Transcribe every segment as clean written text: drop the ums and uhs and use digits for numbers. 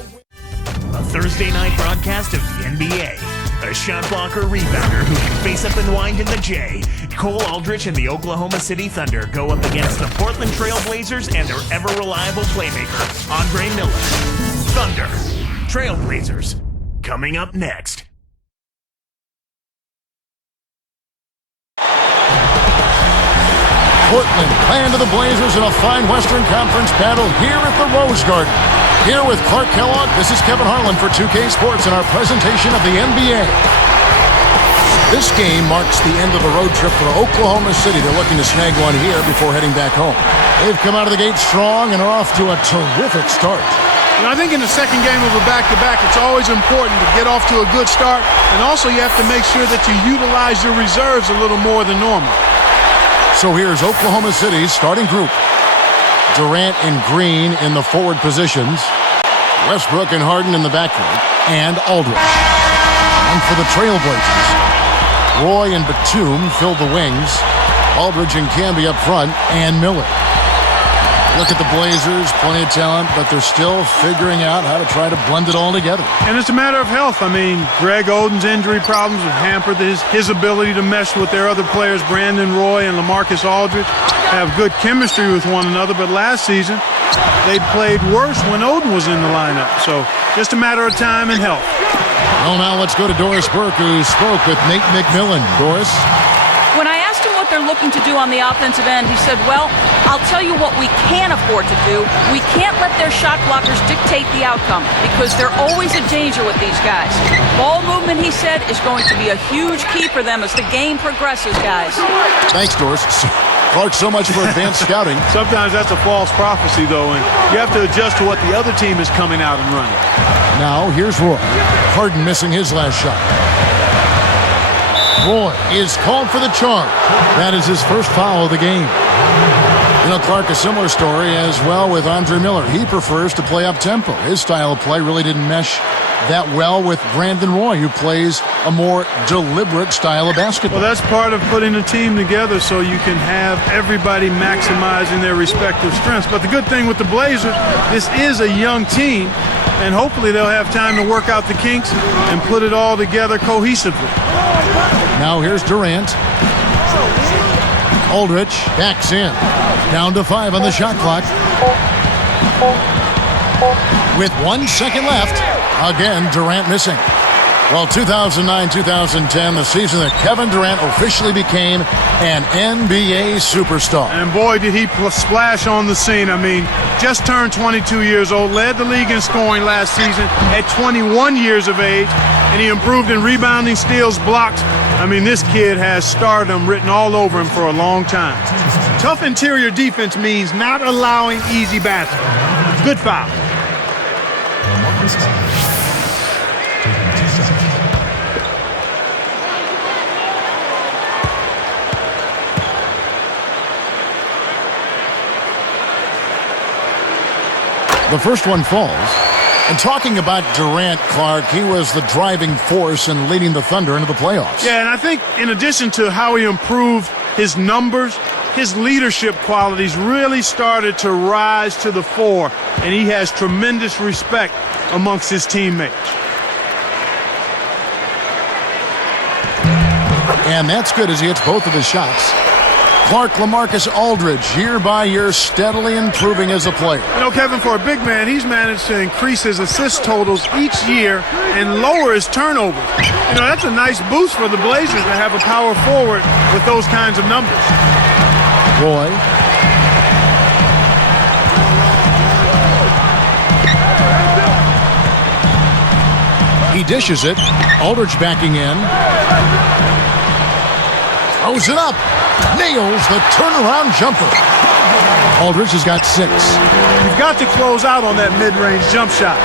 A Thursday night broadcast of the NBA. A shot blocker rebounder who can face up and wind in the J. Cole Aldrich and the Oklahoma City Thunder go up against the Portland Trail Blazers and their ever-reliable playmaker, Andre Miller. Thunder. Trailblazers. Coming up next. Portland playing to the Blazers in a fine Western Conference battle here at the Rose Garden. Here with Clark Kellogg, this is Kevin Harlan for 2K Sports in our presentation of the NBA. This game marks the end of the road trip for Oklahoma City. They're looking to snag one here before heading back home. They've come out of the gate strong and are off to a terrific start. I think in the second game of a back-to-back, it's always important to get off to a good start, and also you have to make sure that you utilize your reserves a little more than normal. So here's Oklahoma City's starting group. Durant and Green in the forward positions. Westbrook and Harden in the backcourt. And Aldridge. And for the Trailblazers, Roy and Batum filled the wings. Aldridge and Camby up front. And Miller. Look at the Blazers, plenty of talent, but they're still figuring out how to try to blend it all together. And it's a matter of health. I mean, Greg Oden's injury problems have hampered his ability to mesh with their other players. Brandon Roy and LaMarcus Aldridge have good chemistry with one another, but last season they played worse when Oden was in the lineup. So just a matter of time and health. Well, now let's go to Doris Burke, who spoke with Nate McMillan. Doris? When I asked him what they're looking to do on the offensive end, he said, well, I'll tell you what we can afford to do. We can't let their shot blockers dictate the outcome because they're always a danger with these guys. Ball movement, he said, is going to be a huge key for them as the game progresses, guys. Thanks, Doris. Clark, so much for advanced scouting. Sometimes that's a false prophecy, though, and you have to adjust to what the other team is coming out and running. Now, here's Roy. Harden missing his last shot. Roy is called for the charge. That is his first foul of the game. You know, Clark, a similar story as well with Andre Miller. He prefers to play up-tempo. His style of play really didn't mesh that well with Brandon Roy, who plays a more deliberate style of basketball. Well, that's part of putting a team together so you can have everybody maximizing their respective strengths. But the good thing with the Blazers, this is a young team, and hopefully they'll have time to work out the kinks and put it all together cohesively. Now here's Durant. Aldridge backs in. Down to 5 on the shot clock. With 1 second left. Again, Durant missing. Well, 2009-2010, the season that Kevin Durant officially became an NBA superstar. And boy, did he splash on the scene. I mean, just turned 22 years old, led the league in scoring last season at 21 years of age, and he improved in rebounding, steals, blocks. I mean, this kid has stardom written all over him for a long time. Tough interior defense means not allowing easy baskets. Good foul. The first one falls. And talking about Durant, Clark, he was the driving force in leading the Thunder into the playoffs. Yeah, and I think in addition to how he improved his numbers, his leadership qualities really started to rise to the fore, and he has tremendous respect amongst his teammates. And that's good as he hits both of his shots. Clark, LaMarcus Aldridge, year by year, steadily improving as a player. You know, Kevin, for a big man, he's managed to increase his assist totals each year and lower his turnovers. You know, that's a nice boost for the Blazers to have a power forward with those kinds of numbers. Roy. He dishes it. Aldridge backing in. Throws it up. Nails the turnaround jumper. Aldridge has got 6. You've got to close out on that mid-range jump shot.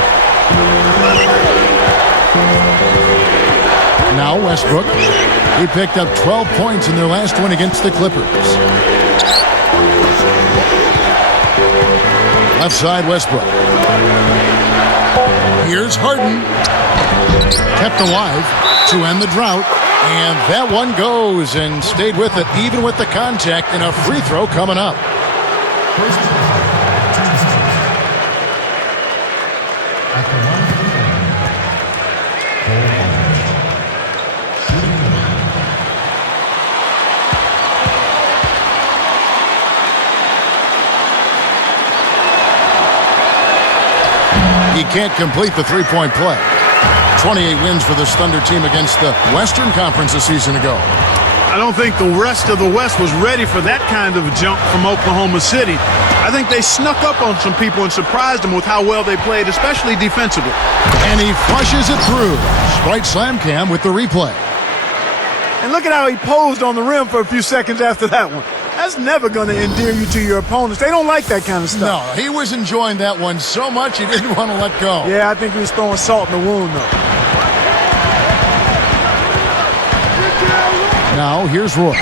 Now Westbrook. He picked up 12 points in their last one against the Clippers. Left side, Westbrook. Here's Harden. Kept alive to end the drought. And that one goes and stayed with it, even with the contact, and a free throw coming up. At the He can't complete the three-point play. 28 wins for this Thunder team against the Western Conference a season ago. I don't think the rest of the West was ready for that kind of jump from Oklahoma City. I think they snuck up on some people and surprised them with how well they played, especially defensively. And he flushes it through. Sprite Slam Cam with the replay. And look at how he posed on the rim for a few seconds after that one. That's never going to endear you to your opponents. They don't like that kind of stuff. No, he was enjoying that one so much he didn't want to let go. Yeah, I think he was throwing salt in the wound, though. Now, here's Roy.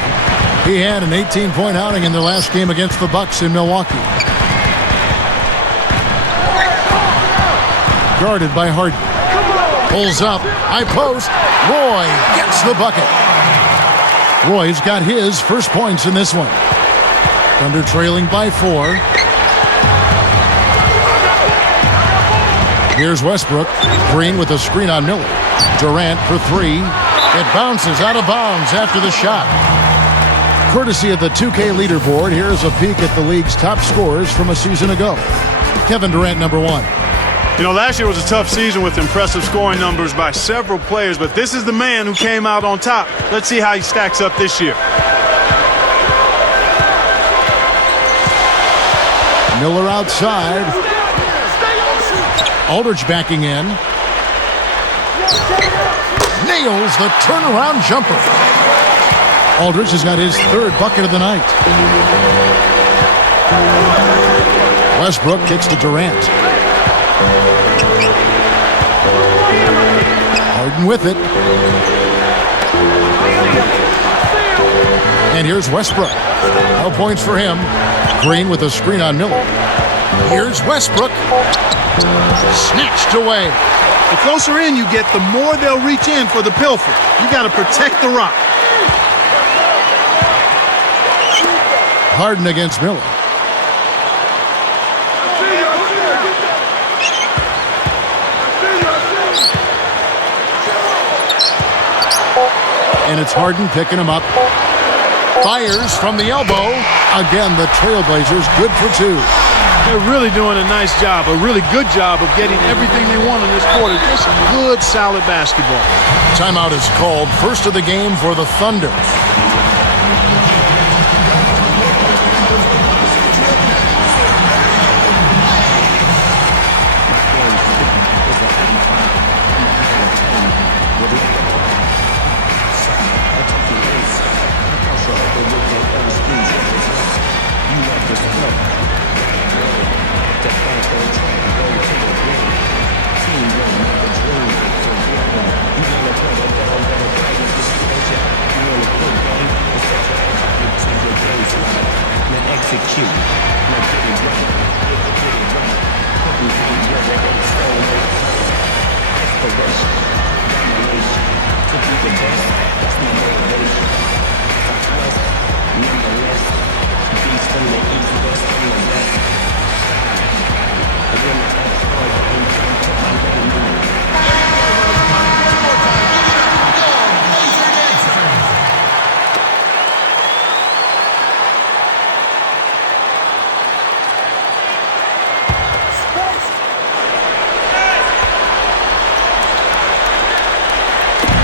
He had an 18-point outing in their last game against the Bucks in Milwaukee. Guarded by Harden. Pulls up. High post. Roy gets the bucket. Roy's got his first points in this one. Thunder trailing by 4. Here's Westbrook. Green with a screen on Miller. Durant for 3. It bounces out of bounds after the shot. Courtesy of the 2K leaderboard, here's a peek at the league's top scorers from a season ago. Kevin Durant, number 1. You know, last year was a tough season with impressive scoring numbers by several players, but this is the man who came out on top. Let's see how he stacks up this year. Miller outside. Aldridge backing in. Nails the turnaround jumper. Aldridge has got his 3rd bucket of the night. Westbrook kicks to Durant. Harden with it. And here's Westbrook. No points for him. Green with a screen on Miller. Here's Westbrook. Snatched away. The closer in you get, the more they'll reach in for the pilfer. You got to protect the rock. Harden against Miller. And it's Harden picking him up. Fires from the elbow. Again, the Trailblazers good for 2. They're really doing a nice job, a really good job of getting everything they want in this quarter. Just good, solid basketball. Timeout is called. First of the game for the Thunder.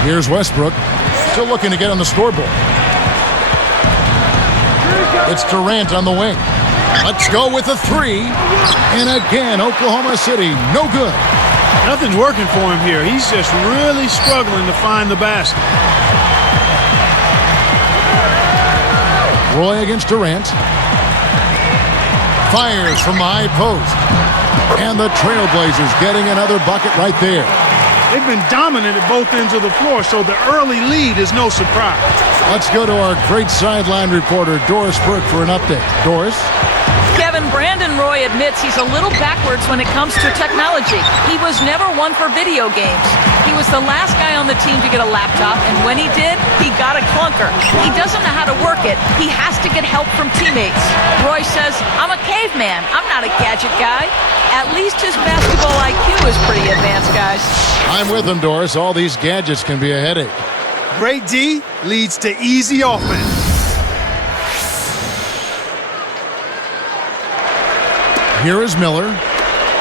Here's Westbrook, still looking to get on the scoreboard. It's Durant on the wing. Let's go with a 3. And again, Oklahoma City, no good. Nothing's working for him here. He's just really struggling to find the basket. Roy against Durant. Fires from the high post. And the Trailblazers getting another bucket right there. They've been dominant at both ends of the floor, so the early lead is no surprise. Let's go to our great sideline reporter, Doris Burke, for an update. Doris? Kevin, Brandon Roy admits he's a little backwards when it comes to technology. He was never one for video games. He was the last guy on the team to get a laptop, and when he did, he got a clunker. He doesn't know how to work it. He has to get help from teammates. Roy says, I'm a caveman. I'm not a gadget guy. At least his basketball IQ is pretty advanced, guys. I'm with him, Doris. All these gadgets can be a headache. Great D leads to easy offense. Here is Miller.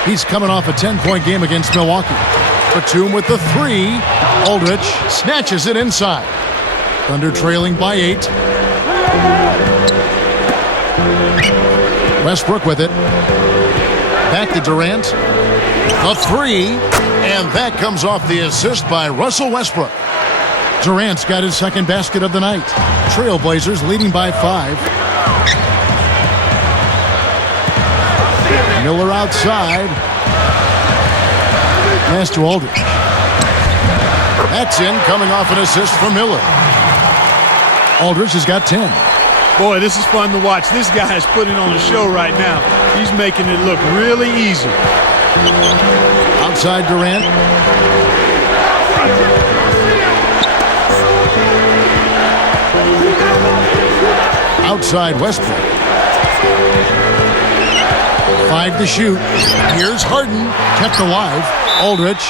He's coming off a 10-point game against Milwaukee. Batum with the three. Aldridge snatches it inside. Thunder trailing by 8. Westbrook with it. Back to Durant. The three. And that comes off the assist by Russell Westbrook. Durant's got his second basket of the night. Trailblazers leading by 5. Miller outside. Pass to Aldridge. That's in, coming off an assist from Miller. Aldridge has got 10. Boy, this is fun to watch. This guy is putting on a show right now. He's making it look really easy. Outside Durant. Outside Westbrook. 5 to shoot. Here's Harden, kept alive. Aldridge.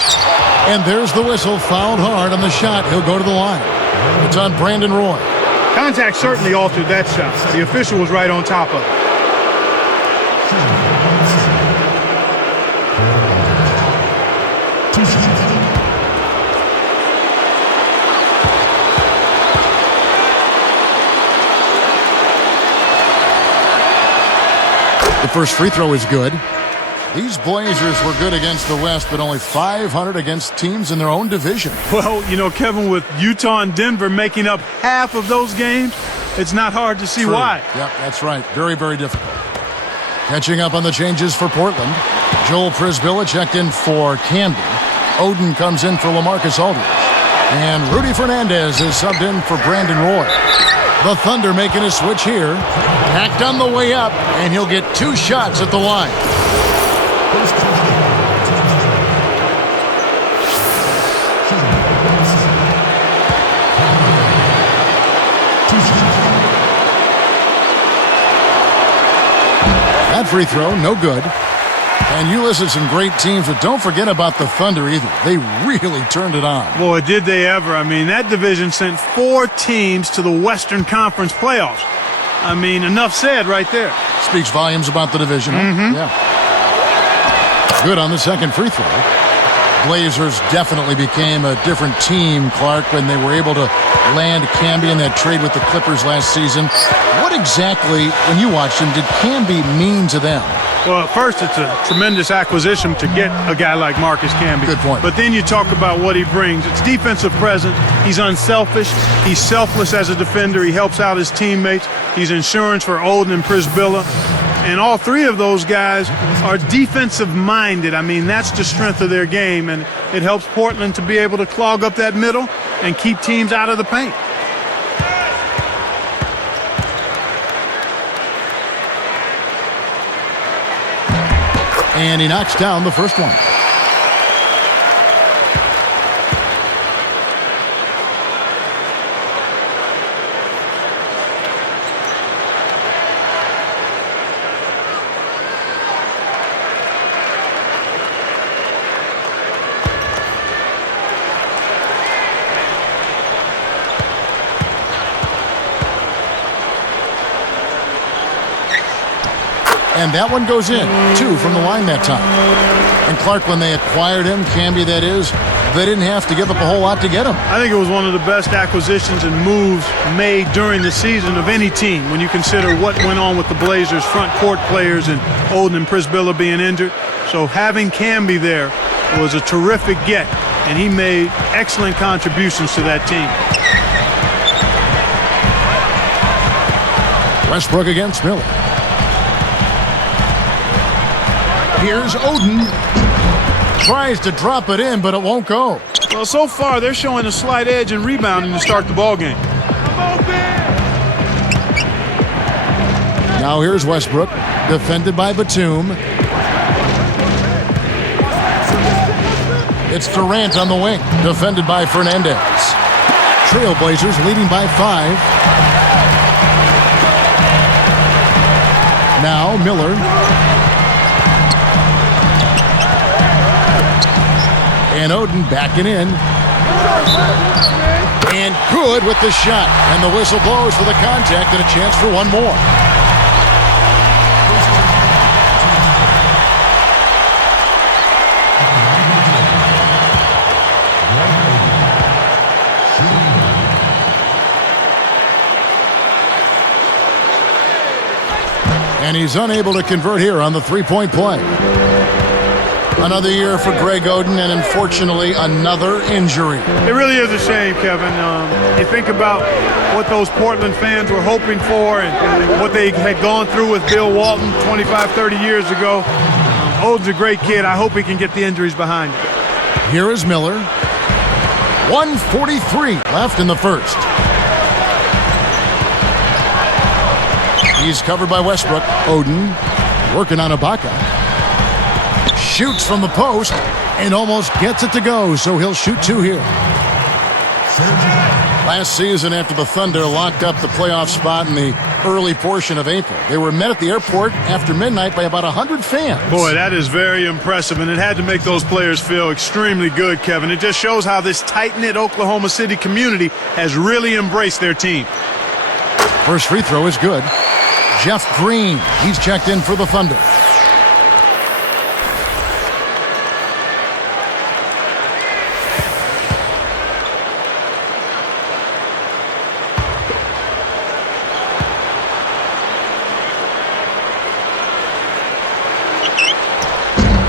And there's the whistle, fouled hard on the shot. He'll go to the line. It's on Brandon Roy. Contact certainly altered that shot. The official was right on top of it. The first free throw is good. These Blazers were good against the West, but only 500 against teams in their own division. Well, you know, Kevin, with Utah and Denver making up half of those games, it's not hard to see why. Yep, that's right. Very, very difficult. Catching up on the changes for Portland. Joel Prisbilla checked in for Camden. Oden comes in for LaMarcus Aldridge. And Rudy Fernandez is subbed in for Brandon Roy. The Thunder making a switch here. Packed on the way up, and he'll get 2 shots at the line. That free throw, no good. And you listed some great teams, but don't forget about the Thunder either. They really turned it on. Boy, did they ever. I mean, that division sent 4 teams to the Western Conference playoffs. I mean, enough said right there. Speaks volumes about the division. Yeah. Good on the second free throw. Blazers definitely became a different team, Clark, when they were able to land Camby in that trade with the Clippers last season. What exactly, when you watched him, did Camby mean to them? Well, at first, it's a tremendous acquisition to get a guy like Marcus Camby. Good point. But then you talk about what he brings. It's defensive presence. He's unselfish. He's selfless as a defender. He helps out his teammates. He's insurance for Oden and Prisbilla. And all 3 of those guys are defensive-minded. I mean, that's the strength of their game, and it helps Portland to be able to clog up that middle and keep teams out of the paint. And he knocks down the first one. And that one goes in. 2 from the line that time. And Clark, when they acquired him, Camby that is, they didn't have to give up a whole lot to get him. I think it was one of the best acquisitions and moves made during the season of any team when you consider what went on with the Blazers' front court players and Oden and Prisbilla being injured. So having Camby there was a terrific get, and he made excellent contributions to that team. Westbrook against Miller. Here's Oden. Tries to drop it in, but it won't go. Well, so far, they're showing a slight edge in rebounding to start the ballgame. Now here's Westbrook, defended by Batum. It's Durant on the wing, defended by Fernandez. Trailblazers leading by 5. Now Miller. And Oden backing in. And good with the shot. And the whistle blows for the contact and a chance for one more. And he's unable to convert here on the three-point play. Another year for Greg Oden, and unfortunately, another injury. It really is a shame, Kevin. You think about what those Portland fans were hoping for and what they had gone through with Bill Walton 25, 30 years ago. Oden's a great kid. I hope he can get the injuries behind him. Here is Miller. 1:43 left in the first. He's covered by Westbrook. Oden working on Ibaka. Shoots from the post and almost gets it to go, so he'll shoot two here. Last season, after the Thunder locked up the playoff spot in the early portion of April, they were met at the airport after midnight by about 100 fans. Boy, that is very impressive, and it had to make those players feel extremely good, Kevin. It just shows how this tight-knit Oklahoma City community has really embraced their team. First free throw is good. Jeff Green, he's checked in for the Thunder.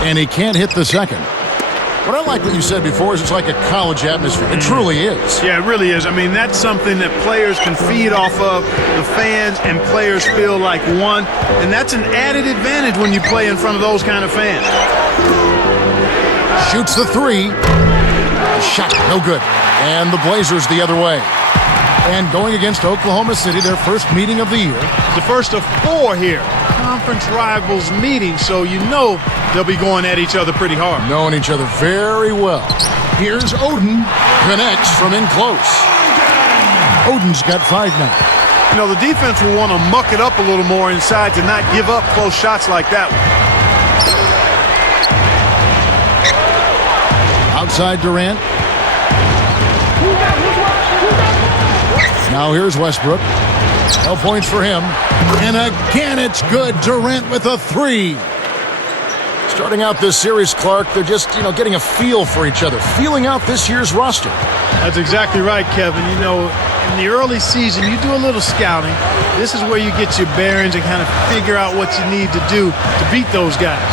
And he can't hit the second. What I like what you said before is it's like a college atmosphere. It truly is. Yeah, it really is. I mean, that's something that players can feed off of. The fans and players feel like one. And that's an added advantage when you play in front of those kind of fans. Shoots the three. Shot, no good. And the Blazers the other way. And going against Oklahoma City, their first meeting of the year. The first of four here. Conference rivals meeting, so you know they'll be going at each other pretty hard. Knowing each other very well. Here's Oden. Connects from in close. Oden's got 5 now. You know, the defense will want to muck it up a little more inside to not give up close shots like that one. Outside Durant. Now here's Westbrook. No points for him. And again, it's good. Durant with a 3. Starting out this series, Clark, they're just, getting a feel for each other, feeling out this year's roster. That's exactly right, Kevin. You know, in the early season, you do a little scouting. This is where you get your bearings and kind of figure out what you need to do to beat those guys.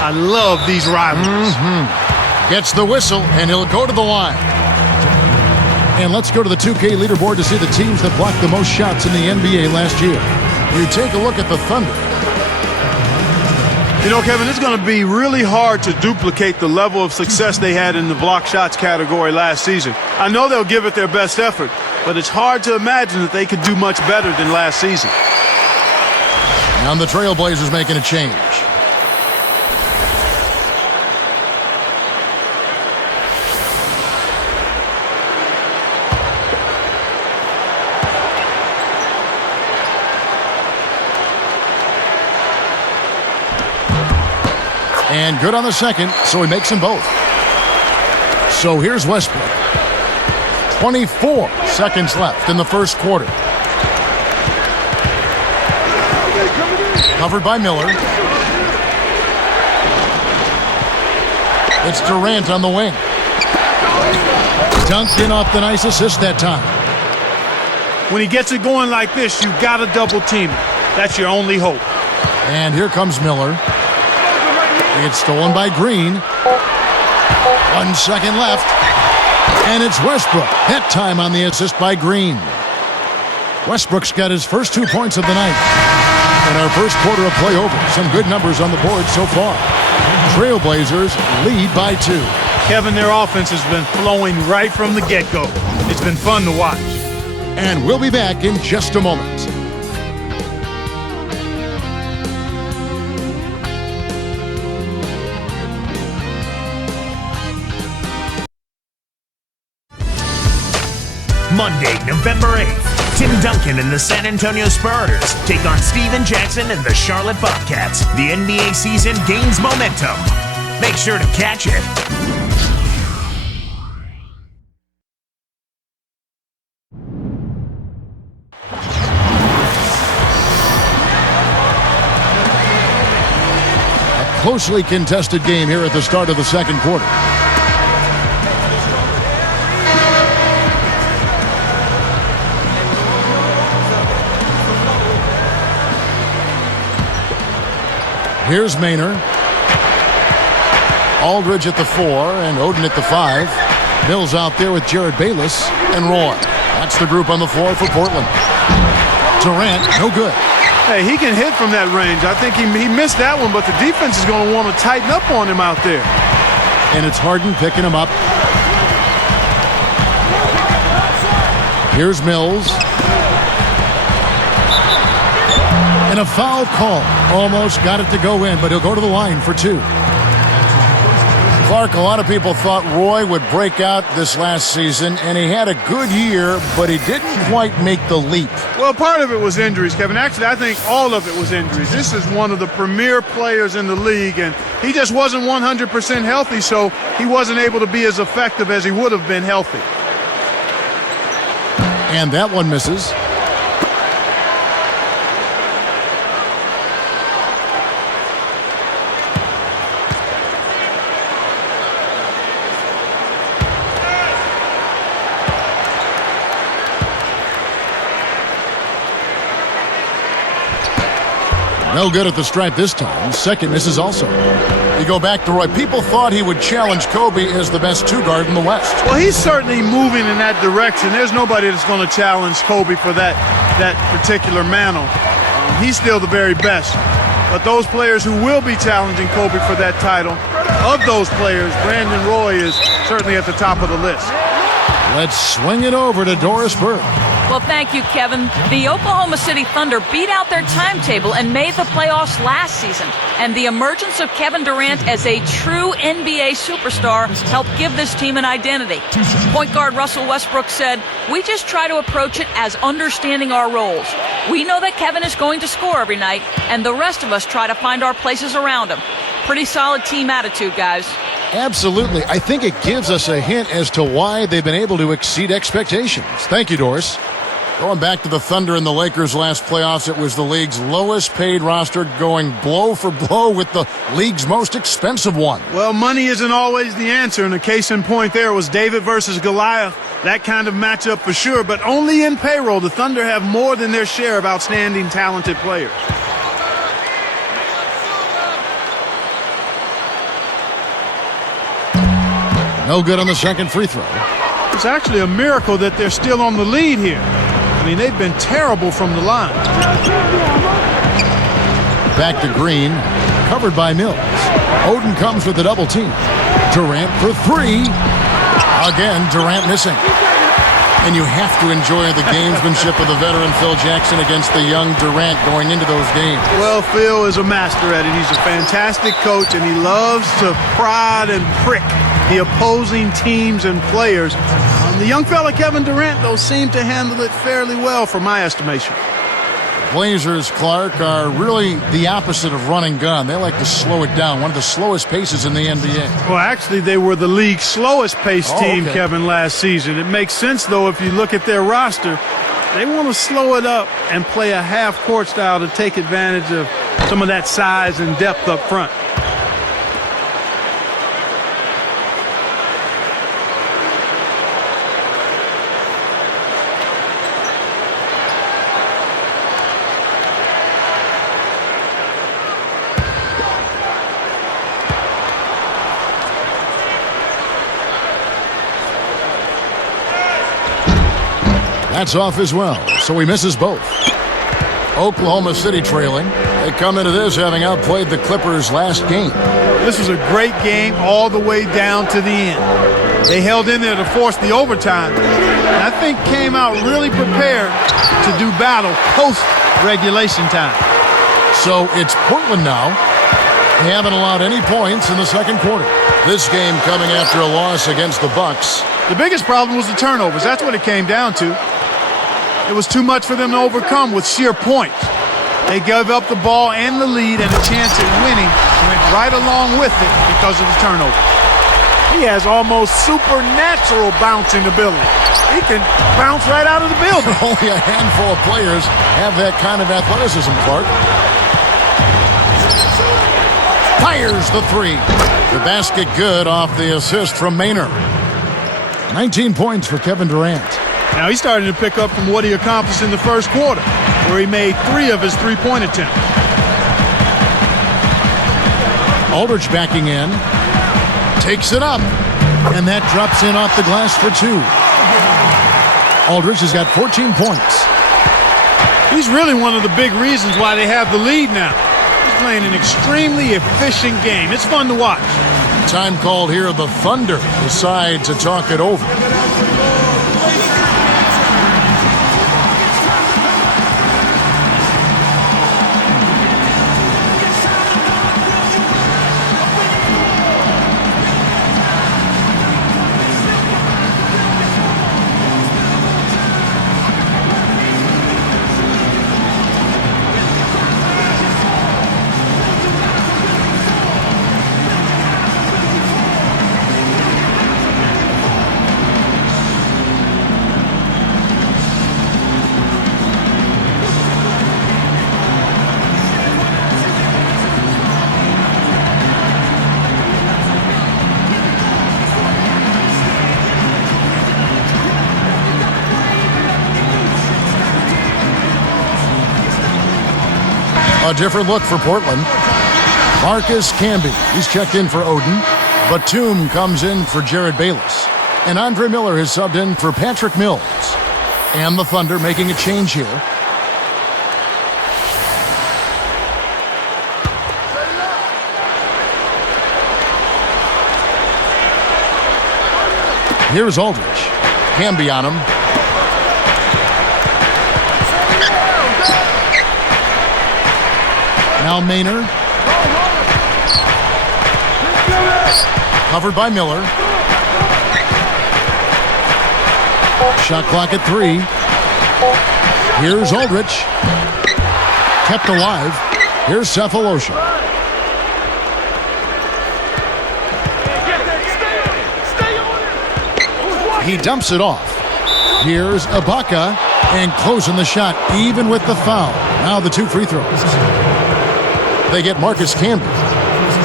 I love these rivalries. Gets the whistle, and he'll go to the line. And let's go to the 2K leaderboard to see the teams that blocked the most shots in the NBA last year. You take a look at the Thunder. You know, Kevin, it's going to be really hard to duplicate the level of success they had in the block shots category last season. I know they'll give it their best effort, but it's hard to imagine that they could do much better than last season. Now the Trailblazers making a change. And good on the second, so he makes them both. So here's Westbrook. 24 seconds left in the first quarter. Covered by Miller. It's Durant on the wing. Dunked in off the nice assist that time. When he gets it going like this, you got to double team it. That's your only hope. And here comes Miller. It's stolen by Green. 1 second left. And it's Westbrook. That time on the assist by Green. Westbrook's got his first 2 points of the night. And our first quarter of play over. Some good numbers on the board so far. Trailblazers lead by 2. Kevin, their offense has been flowing right from the get-go. It's been fun to watch. And we'll be back in just a moment. Monday, November 8th, Tim Duncan and the San Antonio Spurs take on Steven Jackson and the Charlotte Bobcats. The NBA season gains momentum. Make sure to catch it. A closely contested game here at the start of the second quarter. Here's Maynard. Aldridge at the 4 and Oden at the 5. Mills out there with Jared Bayless and Roy. That's the group on the floor for Portland. Durant, no good. Hey, he can hit from that range. I think he missed that one, but the defense is going to want to tighten up on him out there. And it's Harden picking him up. Here's Mills. And a foul call. Almost got it to go in, but he'll go to the line for 2. Clark, a lot of people thought Roy would break out this last season, and he had a good year, but he didn't quite make the leap. Well, part of it was injuries, Kevin. Actually, I think all of it was injuries. This is one of the premier players in the league, and he just wasn't 100% healthy, so he wasn't able to be as effective as he would have been healthy. And that one misses. No good at the stripe this time. Second misses also. You go back to Roy. People thought he would challenge Kobe as the best 2 guard in the West. Well, he's certainly moving in that direction. There's nobody that's going to challenge Kobe for that particular mantle. He's still the very best. But those players who will be challenging Kobe for that title, of those players, Brandon Roy is certainly at the top of the list. Let's swing it over to Doris Burke. Well, thank you, Kevin. The Oklahoma City Thunder beat out their timetable and made the playoffs last season. And the emergence of Kevin Durant as a true NBA superstar helped give this team an identity. Point guard Russell Westbrook said, "We just try to approach it as understanding our roles. We know that Kevin is going to score every night, and the rest of us try to find our places around him." Pretty solid team attitude, guys. Absolutely. I think it gives us a hint as to why they've been able to exceed expectations. Thank you, Doris. Going back to the Thunder and the Lakers last playoffs, it was the league's lowest paid roster going blow for blow with the league's most expensive one. Well, money isn't always the answer, and a case in point there was David versus Goliath. That kind of matchup for sure, but only in payroll. The Thunder have more than their share of outstanding, talented players. No good on the second free throw. It's actually a miracle that they're still on the lead here. I mean, they've been terrible from the line. Back to Green, covered by Mills. Oden comes with the double team. Durant for 3. Again, Durant missing. And you have to enjoy the gamesmanship of the veteran Phil Jackson against the young Durant going into those games. Well, Phil is a master at it. He's a fantastic coach, and he loves to prod and prick the opposing teams and players. The young fella Kevin Durant, though, seemed to handle it fairly well for my estimation. Blazers, Clark, are really the opposite of run and gun. They like to slow it down. One of the slowest paces in the NBA. Well, actually, they were the league's slowest paced team, okay. Kevin, last season. It makes sense, though, if you look at their roster. They want to slow it up and play a half-court style to take advantage of some of that size and depth up front. That's off as well, so he misses both. Oklahoma City trailing. They come into this having outplayed the Clippers last game. This was a great game all the way down to the end. They held in there to force the overtime, and I think came out really prepared to do battle post-regulation time. So it's Portland now. They haven't allowed any points in the second quarter. This game coming after a loss against the Bucks. The biggest problem was the turnovers. That's what it came down to. It was too much for them to overcome with sheer points. They gave up the ball and the lead, and a chance at winning went right along with it because of the turnover. He has almost supernatural bouncing ability. He can bounce right out of the building. Only a handful of players have that kind of athleticism, Clark. Fires the 3. The basket good off the assist from Maynard. 19 points for Kevin Durant. Now he's starting to pick up from what he accomplished in the first quarter, where he made 3 of his three-point attempts. Aldrich backing in. Takes it up. And that drops in off the glass for 2. Aldrich has got 14 points. He's really one of the big reasons why they have the lead now. He's playing an extremely efficient game. It's fun to watch. Time called here. The Thunder decide to talk it over. A different look for Portland. Marcus Camby, he's checked in for Odin. Batum comes in for Jared Bayless. And Andre Miller has subbed in for Patrick Mills. And the Thunder making a change here. Here's Aldrich. Camby on him. Now Maynard. Covered by Miller. Shot clock at 3. Here's Aldrich. Kept alive. Here's Cephalosha. He dumps it off. Here's Ibaka. And closing the shot, even with the foul. Now the 2 free throws. They get Marcus Camby.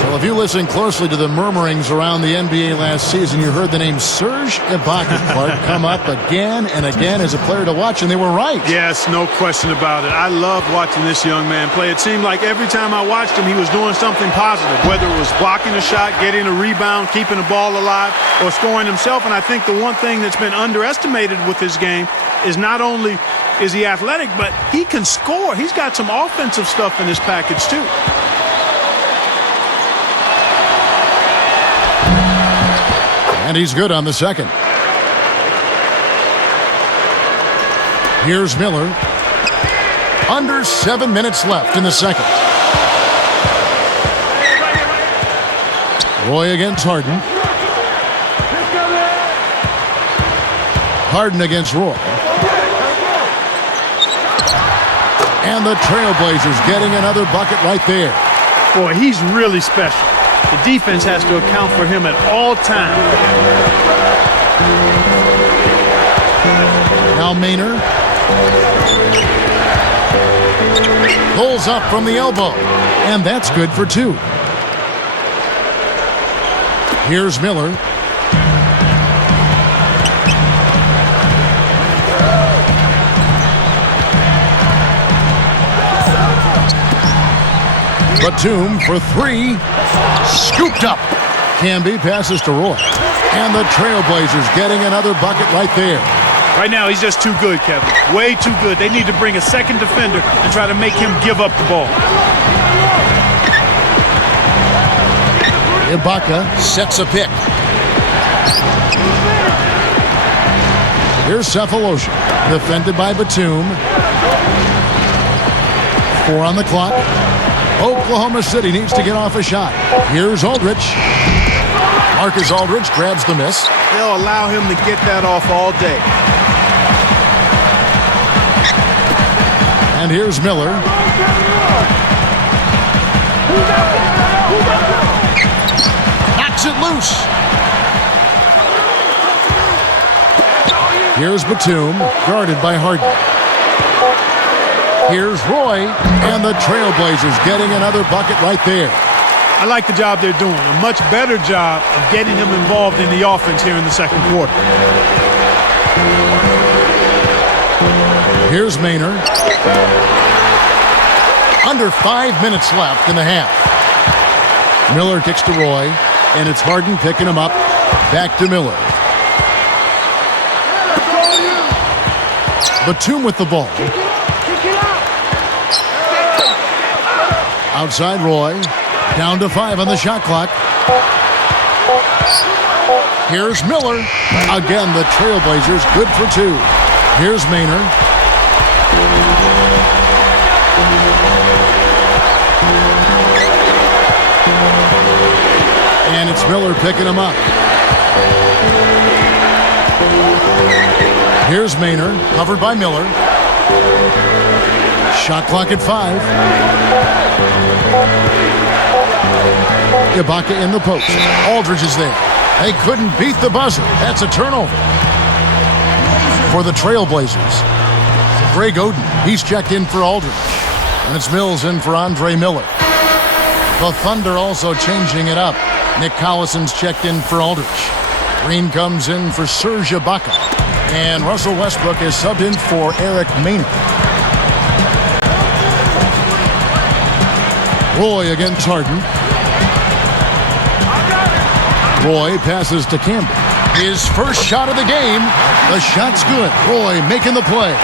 Well, if you listen closely to the murmurings around the NBA last season, you heard the name Serge Ibaka, Clark, come up again and again as a player to watch, and they were right. Yes, no question about it. I loved watching this young man play. It seemed like every time I watched him, he was doing something positive, whether it was blocking a shot, getting a rebound, keeping the ball alive, or scoring himself. And I think the one thing that's been underestimated with his game is not only is he athletic, but he can score. He's got some offensive stuff in his package, too. And he's good on the second. Here's Miller. Under 7 minutes left in the second. Roy against Harden. Harden against Roy. And the Trailblazers getting another bucket right there. Boy, he's really special. The defense has to account for him at all times. Now Maynard. Pulls up from the elbow. And that's good for 2. Here's Miller. Batum for 3. Scooped up. Camby passes to Roy. And the Trailblazers getting another bucket right there. Right now, he's just too good, Kevin. Way too good. They need to bring a second defender and try to make him give up the ball. Ibaka sets a pick. Here's Cephalosha. Defended by Batum. 4 on the clock. Oklahoma City needs to get off a shot. Here's Aldrich. Marcus Aldrich grabs the miss. They'll allow him to get that off all day. And here's Miller. Knocks it loose. Here's Batum, guarded by Harden. Here's Roy, and the Trailblazers getting another bucket right there. I like the job they're doing. A much better job of getting him involved in the offense here in the second quarter. Here's Maynard. Under 5 minutes left in the half. Miller kicks to Roy, and it's Harden picking him up. Back to Miller. Batum with the ball. Outside Roy. Down to 5 on the shot clock. Here's Miller. Again, the Trailblazers good for 2. Here's Maynard. And it's Miller picking him up. Here's Maynard, covered by Miller. Shot clock at 5. Ibaka in the post. Aldridge is there. They couldn't beat the buzzer. That's a turnover for the Trailblazers. Greg Oden, he's checked in for Aldridge. And it's Mills in for Andre Miller. The Thunder also changing it up. Nick Collison's checked in for Aldridge. Green comes in for Serge Ibaka. And Russell Westbrook is subbed in for Eric Maynard. Roy against Harden. Roy passes to Campbell. His first shot of the game. The shot's good. Roy making the play.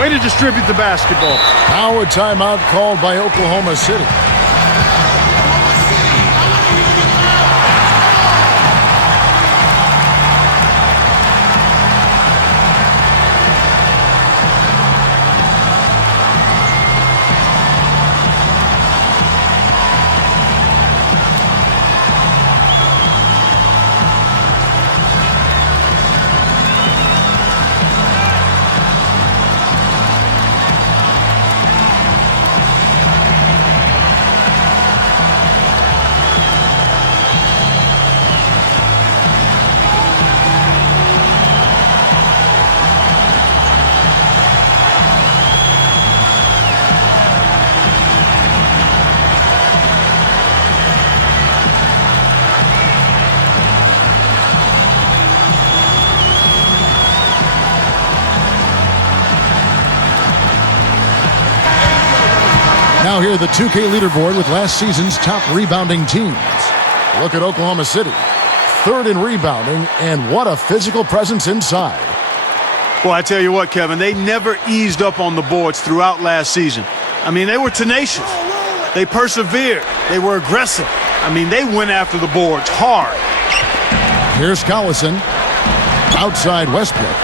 Way to distribute the basketball. Now a timeout called by Oklahoma City. Now here the 2K leaderboard with last season's top rebounding teams. Look at Oklahoma City. 3rd in rebounding, and what a physical presence inside. Well, I tell you what, Kevin, they never eased up on the boards throughout last season. I mean, they were tenacious. They persevered. They were aggressive. I mean, they went after the boards hard. Here's Collison. Outside Westbrook.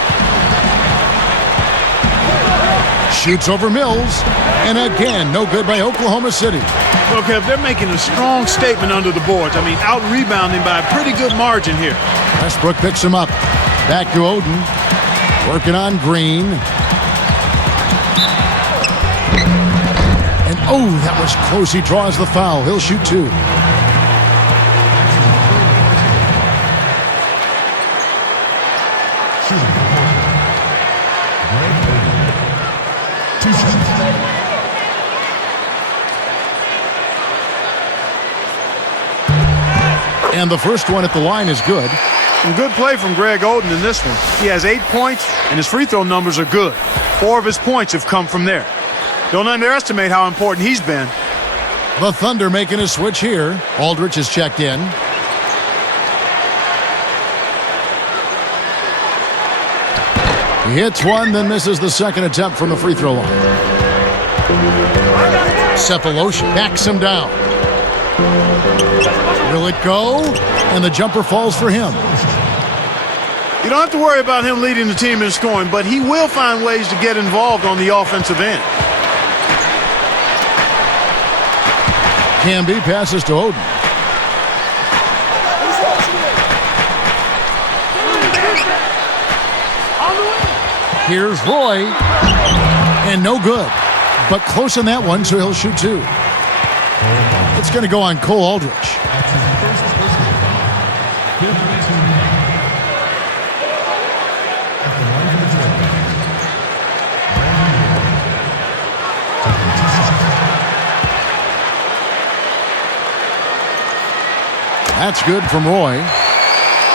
Shoots over Mills. And again, no good by Oklahoma City. Well, Kev, they're making a strong statement under the boards. I mean, out-rebounding by a pretty good margin here. Westbrook picks him up. Back to Oden. Working on Green. And oh, that was close. He draws the foul. He'll shoot 2. And the first one at the line is good. And good play from Greg Oden in this one. He has 8 points, and his free throw numbers are good. 4 of his points have come from there. Don't underestimate how important he's been. The Thunder making a switch here. Aldridge is checked in. He hits one, then misses the second attempt from the free throw line. Cephalosha backs him down. Will it go? And the jumper falls for him. You don't have to worry about him leading the team in scoring, but he will find ways to get involved on the offensive end. Camby passes to Oden. Here's Roy. And no good. But close on that one, so he'll shoot 2. It's going to go on Cole Aldridge. That's good from Roy.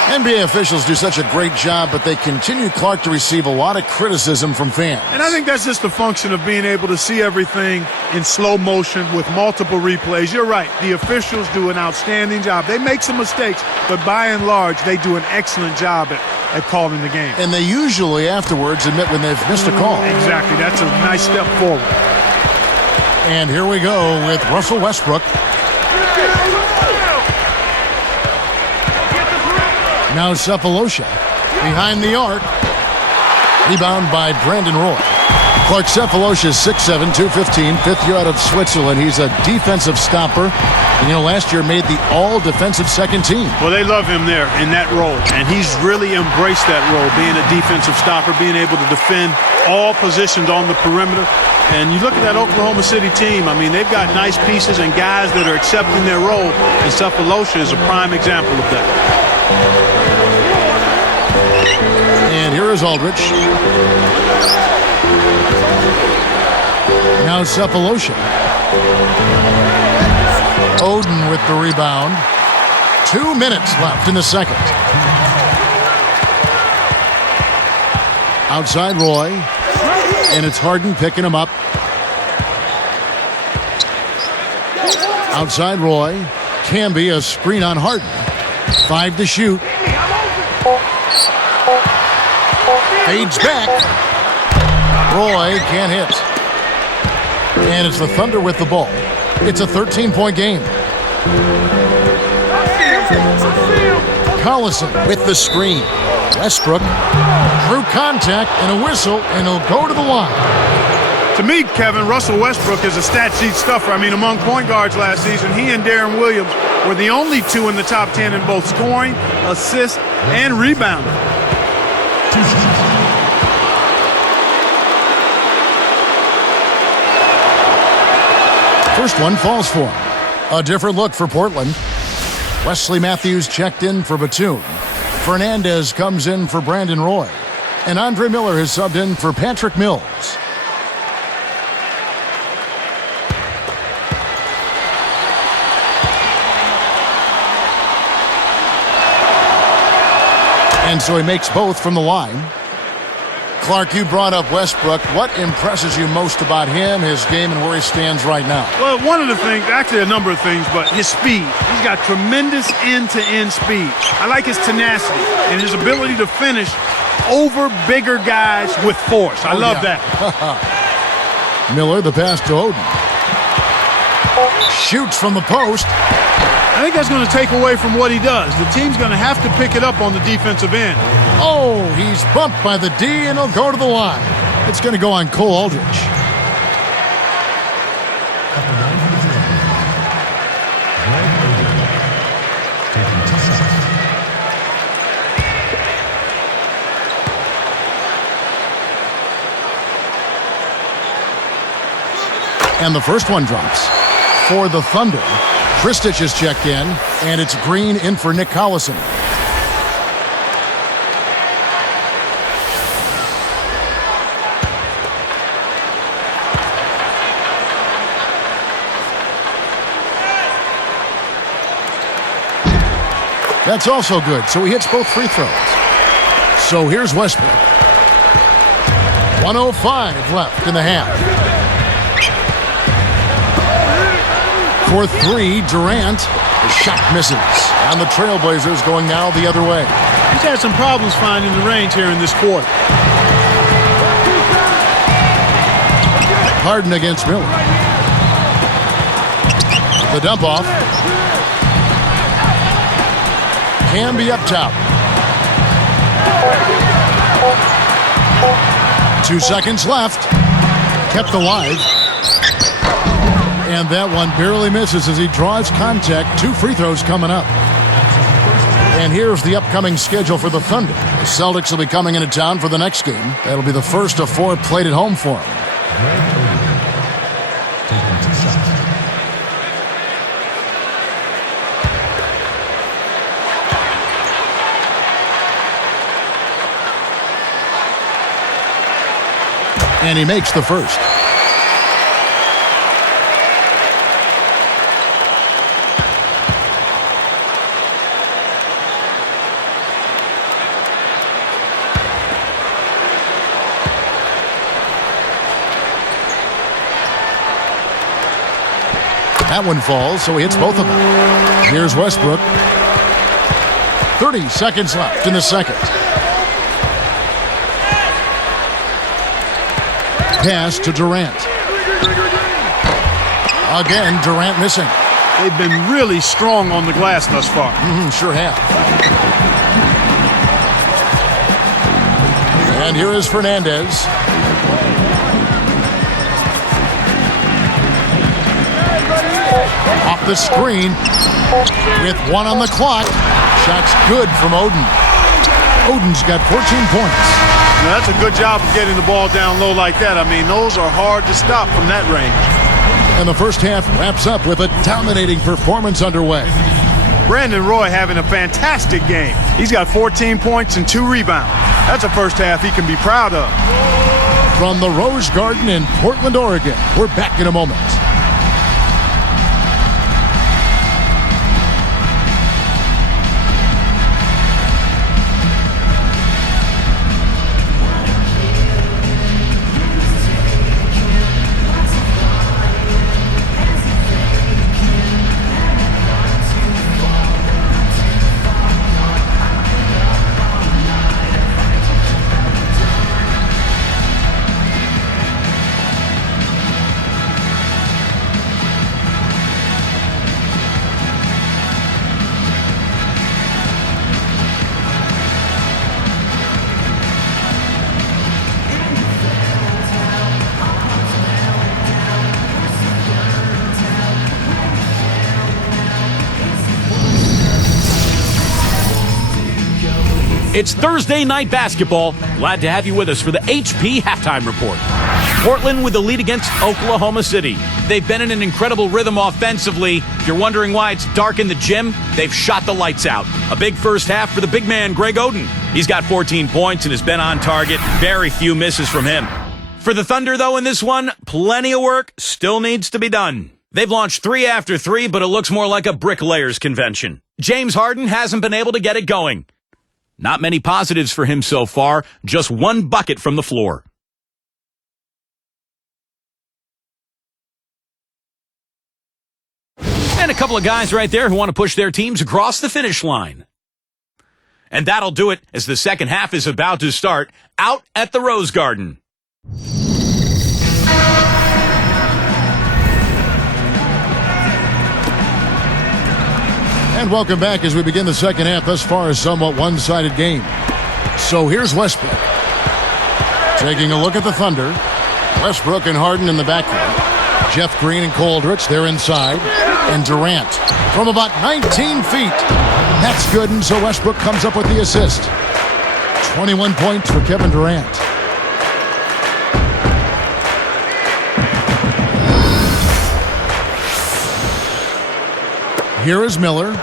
NBA officials do such a great job, but they continue Clark to receive a lot of criticism from fans. And I think that's just a function of being able to see everything in slow motion with multiple replays. You're right. The officials do an outstanding job. They make some mistakes, but by and large, they do an excellent job at calling the game. And they usually afterwards admit when they've missed a call. Exactly. That's a nice step forward. And here we go with Russell Westbrook. Now Cephalosha behind the arc. Rebound by Brandon Roy. Clark Cephalosha is 6'7", 215, fifth year out of Switzerland. He's a defensive stopper. And, last year made the all-defensive second team. Well, they love him there in that role, and he's really embraced that role, being a defensive stopper, being able to defend all positions on the perimeter. And you look at that Oklahoma City team, I mean, they've got nice pieces and guys that are accepting their role, and Cephalosha is a prime example of that. And here is Aldridge. Now Cephalosha. Oden with the rebound. 2 minutes left in the second. Outside Roy. And it's Harden picking him up. Outside Roy. Camby, a screen on Harden. 5 to shoot. Fades back. Roy can't hit. And it's the Thunder with the ball. It's a 13-point game. Collison with the screen. Westbrook through contact and a whistle, and he'll go to the line. To me, Kevin, Russell Westbrook is a stat sheet stuffer. I mean, among point guards last season, he and Darren Williams were the only two in the top 10 in both scoring, assists, and rebounding. First one falls for him. A different look for Portland. Wesley Matthews checked in for Batum. Fernandez comes in for Brandon Roy. And Andre Miller has subbed in for Patrick Mills. And so he makes both from the line. Clark, you brought up Westbrook. What impresses you most about him, his game, and where he stands right now? Well, one of the things, actually a number of things, but his speed. He's got tremendous end-to-end speed. I like his tenacity and his ability to finish over bigger guys with force. I love that. Miller, the pass to Oden. Shoots from the post. I think that's going to take away from what he does. The team's going to have to pick it up on the defensive end. Oh, he's bumped by the D, and he'll go to the line. It's going to go on Cole Aldridge. And the first one drops. For the Thunder, Kristich is checked in, and it's Green in for Nick Collison. That's also good, so he hits both free throws. So here's Westbrook. 1:05 left in the half. For three, Durant. The shot misses. And the Trailblazers going now the other way. He's had some problems finding the range here in this quarter. Harden against Miller. The dump off. Camby up top. 2 seconds left. Kept alive. And that one barely misses as he draws contact. 2 free throws coming up. And here's the upcoming schedule for the Thunder. The Celtics will be coming into town for the next game. That'll be the first of 4 played at home for them. And he makes the first. That one falls, so he hits both of them. Here's Westbrook. 30 seconds left in the second. Pass to Durant. Again, Durant missing. They've been really strong on the glass thus far. Sure have. And here is Fernandez. Off the screen with 1 on the clock. Shot's good from Oden. Oden's got 14 points. Now, that's a good job of getting the ball down low like that. I mean, those are hard to stop from that range. And the first half wraps up with a dominating performance underway. Brandon Roy having a fantastic game. He's got 14 points and 2 rebounds. That's a first half he can be proud of. From the Rose Garden in Portland, Oregon, we're back in a moment. It's Thursday night basketball. Glad to have you with us for the HP Halftime Report. Portland with the lead against Oklahoma City. They've been in an incredible rhythm offensively. If you're wondering why it's dark in the gym, they've shot the lights out. A big first half for the big man, Greg Oden. He's got 14 points and has been on target. Very few misses from him. For the Thunder, though, in this one, plenty of work still needs to be done. They've launched 3 after 3, but it looks more like a bricklayers convention. James Harden hasn't been able to get it going. Not many positives for him so far, just 1 bucket from the floor. And a couple of guys right there who want to push their teams across the finish line. And that'll do it as the second half is about to start out at the Rose Garden. And welcome back as we begin the second half. Thus far, a somewhat one-sided game. So here's Westbrook. Taking a look at the Thunder. Westbrook and Harden in the backcourt. Jeff Green and Cole Aldrich, they're inside. And Durant from about 19 feet. That's good, and so Westbrook comes up with the assist. 21 points for Kevin Durant. Here is Miller.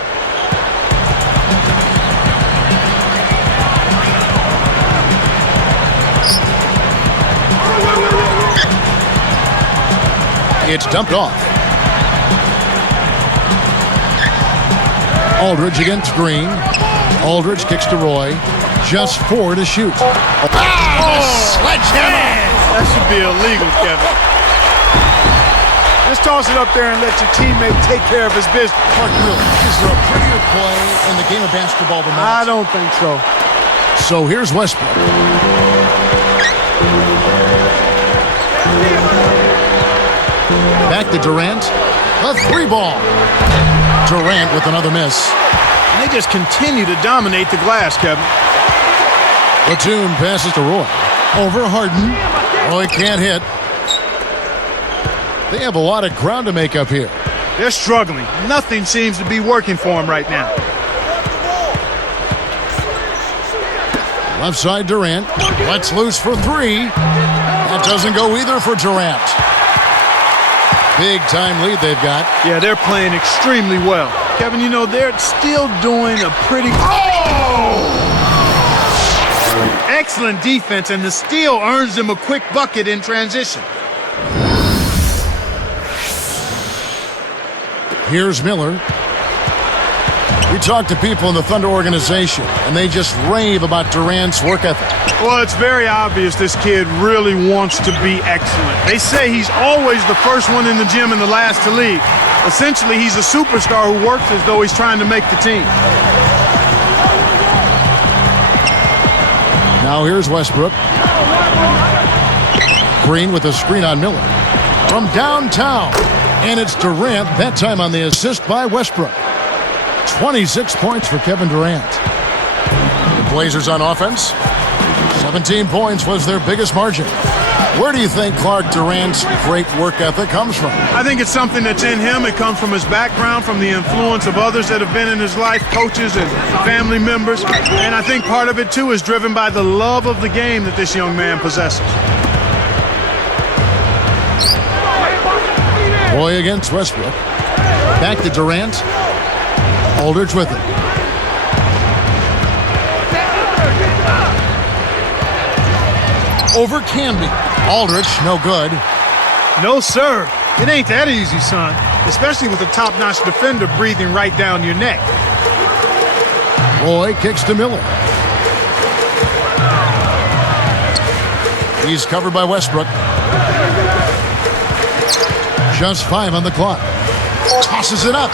It's dumped off. Aldridge against Green. Aldridge kicks to Roy. Just 4 to shoot. Sledgehammer! That should be illegal, Kevin. Just toss it up there and let your teammate take care of his business. Mark, really, is there a prettier play in the game of basketball than that? I don't think so. So here's Westbrook. Back to Durant. A 3-ball. Durant with another miss. And they just continue to dominate the glass, Kevin. Batum passes to Roy. Over Harden. Roy can't hit. They have a lot of ground to make up here. They're struggling. Nothing seems to be working for them right now. Left side Durant. Lets loose for 3. That doesn't go either for Durant. Big time lead they've got. Yeah, they're playing extremely well. Kevin, you know, they're still doing a pretty... Excellent defense, and the steal earns them a quick bucket in transition. Here's Miller. You talk to people in the Thunder organization, and they just rave about Durant's work ethic. Well, it's very obvious this kid really wants to be excellent. They say he's always the first one in the gym and the last to leave. Essentially, he's a superstar who works as though he's trying to make the team. Now here's Westbrook. Green with a screen on Miller. From downtown. And it's Durant, that time on the assist by Westbrook. 26 points for Kevin Durant. The Blazers on offense. 17 points was their biggest margin. Where do you think Clark Durant's great work ethic comes from? I think it's something that's in him. It comes from his background, from the influence of others that have been in his life, coaches and family members. And I think part of it, too, is driven by the love of the game that this young man possesses. Boy against Westbrook. Back to Durant. Aldridge with it. Over Canby. Aldridge, no good. No, sir. It ain't that easy, son. Especially with a top-notch defender breathing right down your neck. Roy kicks to Miller. He's covered by Westbrook. Just 5 on the clock. Tosses it up.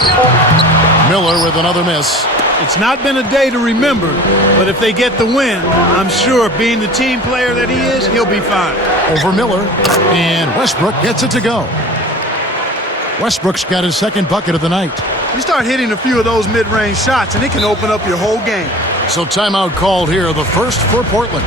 Miller with another miss. It's not been a day to remember, but if they get the win, I'm sure being the team player that he is, he'll be fine. Over Miller, and Westbrook gets it to go. Westbrook's got his second bucket of the night. You start hitting a few of those mid-range shots, and it can open up your whole game. So timeout called here, the first for Portland.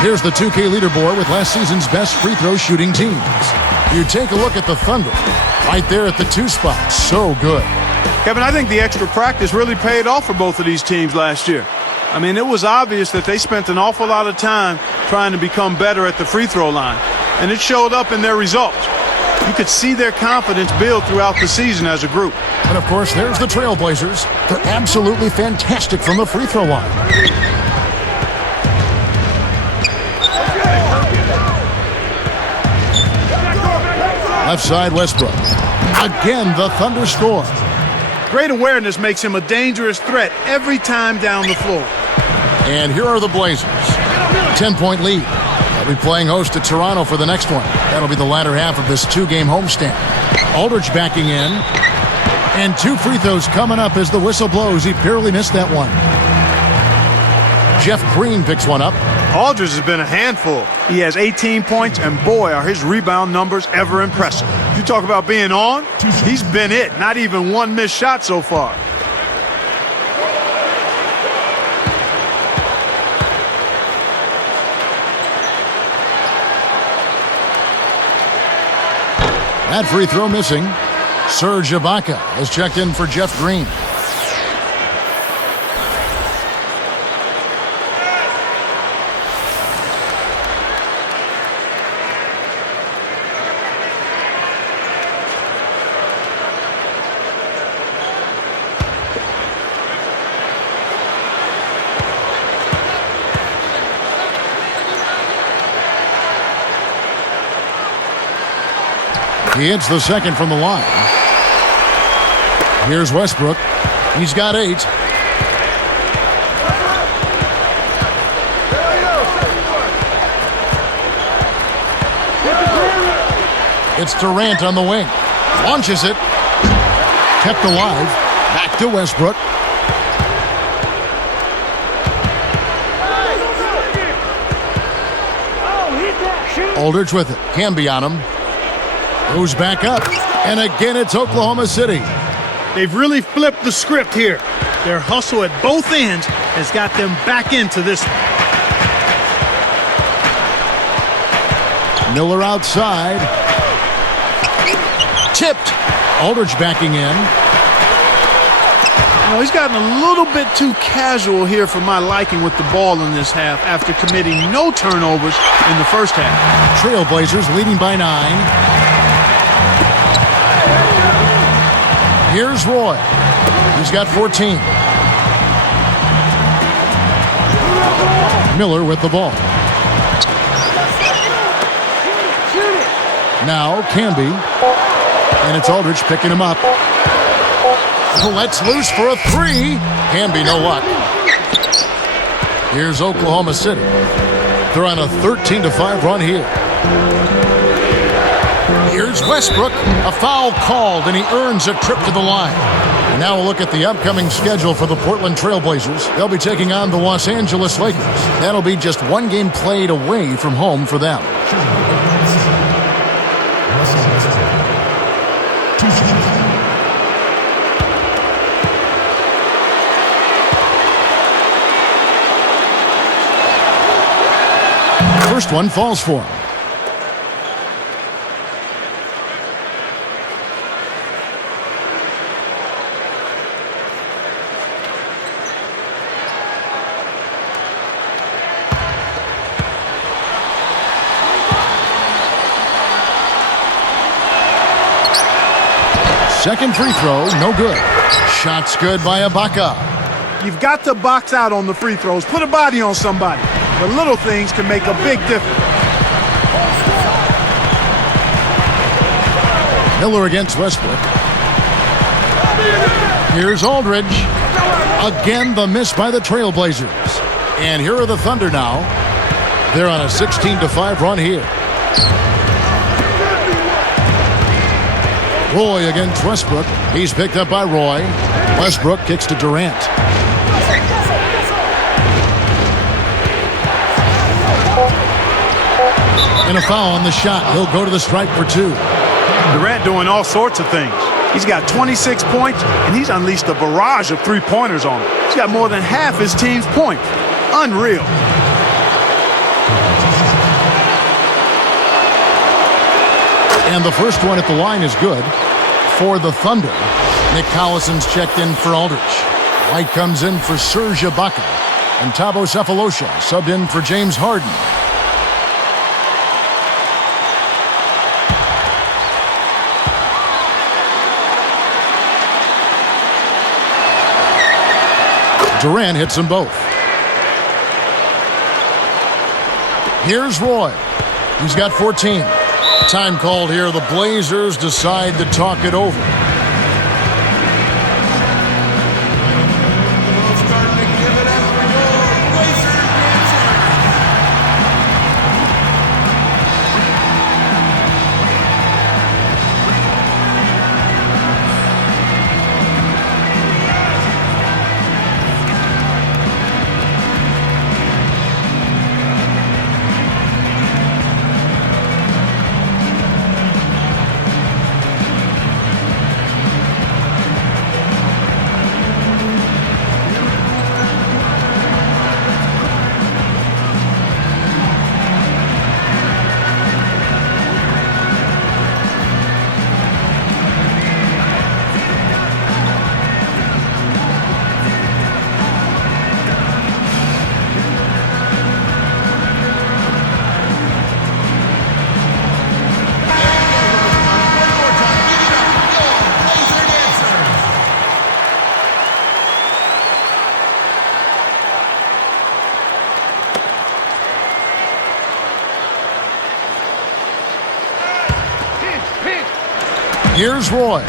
Here's the 2K leaderboard with last season's best free throw shooting teams. You take a look at the Thunder, right there at the 2 spot. So good. Kevin, I think the extra practice really paid off for both of these teams last year. I mean, it was obvious that they spent an awful lot of time trying to become better at the free throw line, and it showed up in their results. You could see their confidence build throughout the season as a group. And of course, there's the Trailblazers. They're absolutely fantastic from the free throw line. Left side, Westbrook. Again, the Thunder score. Great awareness makes him a dangerous threat every time down the floor. And here are the Blazers. 10-point lead. They'll be playing host to Toronto for the next one. That'll be the latter half of this 2-game homestand. Aldridge backing in. And 2 free throws coming up as the whistle blows. He barely missed that one. Jeff Green picks one up. Aldridge has been a handful. He has 18 points, and boy, are his rebound numbers ever impressive. You talk about being on, he's been it. Not even one missed shot so far. That free throw missing. Serge Ibaka has checked in for Jeff Green. He hits the second from the line. Here's Westbrook. He's got 8. It's Durant on the wing. Launches it. Kept alive. Back to Westbrook. Aldrich with it. Camby on him. Goes back up. And again, it's Oklahoma City. They've really flipped the script here. Their hustle at both ends has got them back into this. Miller outside. Tipped. Aldrich backing in. You know, he's gotten a little bit too casual here for my liking with the ball in this half after committing no turnovers in the first half. Trailblazers leading by 9. Here's Roy. He's got 14. Miller with the ball. Now Camby. And it's Aldrich picking him up. Let's loose for a 3. Camby, no luck. Here's Oklahoma City. They're on a 13-5 run here. Here's Westbrook. A foul called, and he earns a trip to the line. And now we'll look at the upcoming schedule for the Portland Trailblazers. They'll be taking on the Los Angeles Lakers. That'll be just one game played away from home for them. First one falls for him. Second free throw, no good. Shot's good by Ibaka. You've got to box out on the free throws. Put a body on somebody. The little things can make a big difference. Miller against Westbrook. Here's Aldridge. Again, the miss by the Trailblazers. And here are the Thunder now. They're on a 16-5 run here. Roy against Westbrook. He's picked up by Roy. Westbrook kicks to Durant. And a foul on the shot. He'll go to the stripe for 2. Durant doing all sorts of things. He's got 26 points, and he's unleashed a barrage of three-pointers on him. He's got more than half his team's points. Unreal. And the first one at the line is good for the Thunder. Nick Collison's checked in for Aldridge. White comes in for Serge Ibaka. And Thabo Sefolosha subbed in for James Harden. Durant hits them both. Here's Roy. He's got 14. Time called here. The Blazers decide to talk it over. Here's Roy.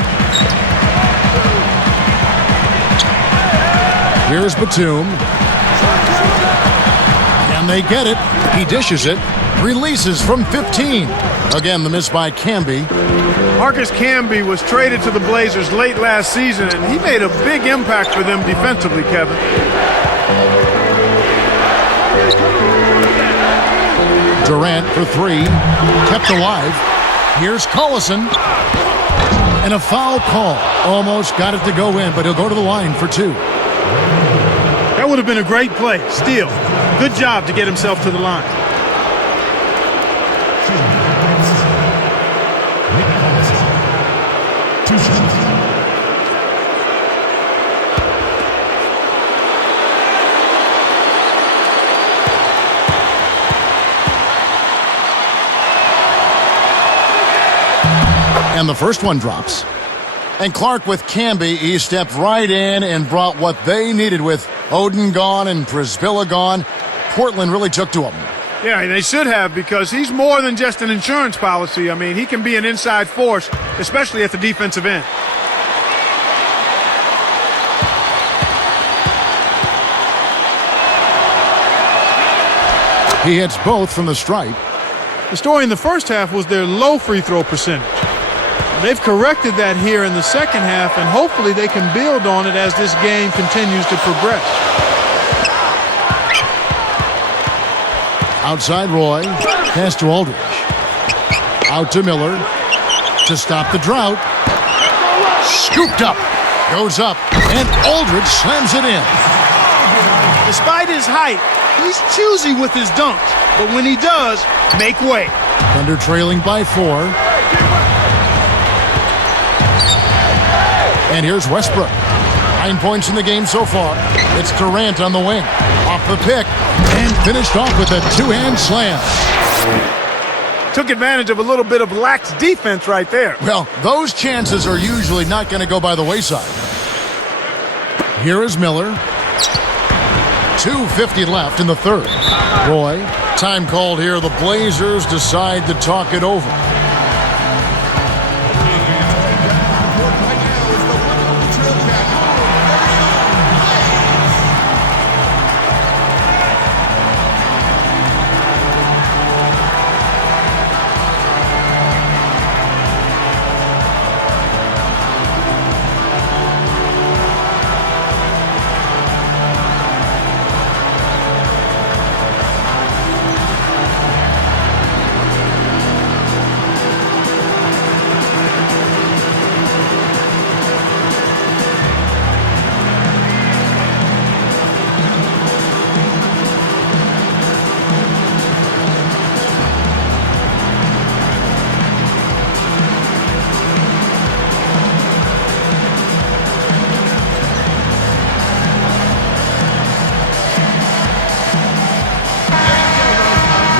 Here's Batum. And they get it. He dishes it. Releases from 15. Again, the miss by Camby. Marcus Camby was traded to the Blazers late last season, and he made a big impact for them defensively, Kevin. Durant for three. Kept alive. Here's Collison. And a foul call. Almost got it to go in, but he'll go to the line for two. That would have been a great play. Still, good job to get himself to the line. And the first one drops. And Clark with Camby, he stepped right in and brought what they needed with Oden gone and Prisbilla gone. Portland really took to him. Yeah, they should have, because he's more than just an insurance policy. I mean, he can be an inside force, especially at the defensive end. He hits both from the stripe. The story in the first half was their low free throw percentage. They've corrected that here in the second half, and hopefully they can build on it as this game continues to progress. Outside Roy, pass to Aldridge. Out to Miller to stop the drought. Scooped up, goes up, and Aldridge slams it in. Despite his height, he's choosy with his dunks, but when he does, make way. Thunder trailing by 4. And here's Westbrook. 9 points in the game so far. It's Durant on the wing. Off the pick. And finished off with a two-hand slam. Took advantage of a little bit of lax defense right there. Well, those chances are usually not going to go by the wayside. Here is Miller. 2:50 left in the third. Roy. Time called here. The Blazers decide to talk it over.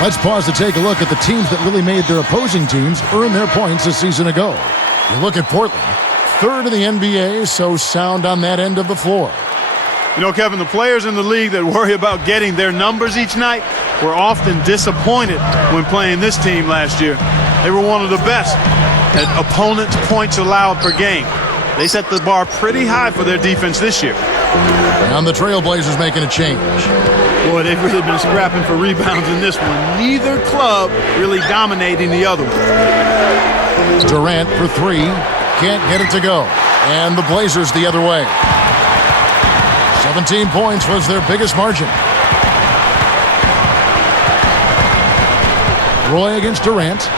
Let's pause to take a look at the teams that really made their opposing teams earn their points a season ago. You look at Portland, third in the NBA, so sound on that end of the floor. You know, Kevin, the players in the league that worry about getting their numbers each night were often disappointed when playing this team last year. They were one of the best at opponents' points allowed per game. They set the bar pretty high for their defense this year. And the Trailblazers making a change. Boy, they've really been scrapping for rebounds in this one. Neither club really dominating the other one. Durant for three. Can't get it to go. And the Blazers the other way. 17 points was their biggest margin. Roy against Durant.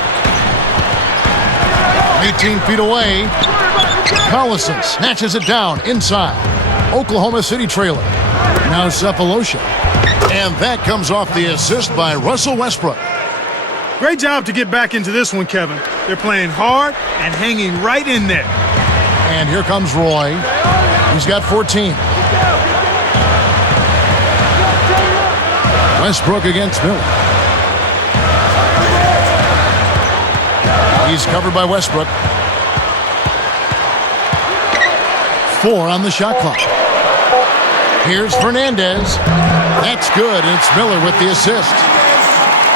18 feet away. Collison snatches it down inside. Oklahoma City trailer. Now Cephalosha. And that comes off the assist by Russell Westbrook. Great job to get back into this one, Kevin. They're playing hard and hanging right in there. And here comes Roy. He's got 14. Westbrook against Miller. He's covered by Westbrook. 4 on the shot clock. Here's Fernandez. That's good, and it's Miller with the assist.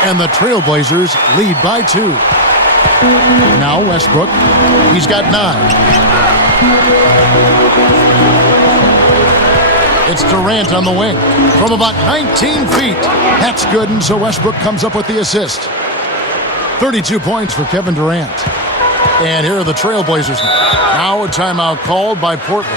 And the Trailblazers lead by 2. Now Westbrook. He's got 9. It's Durant on the wing from about 19 feet. That's good, and so Westbrook comes up with the assist. 32 points for Kevin Durant. And here are the Trailblazers now. Now a timeout called by Portland.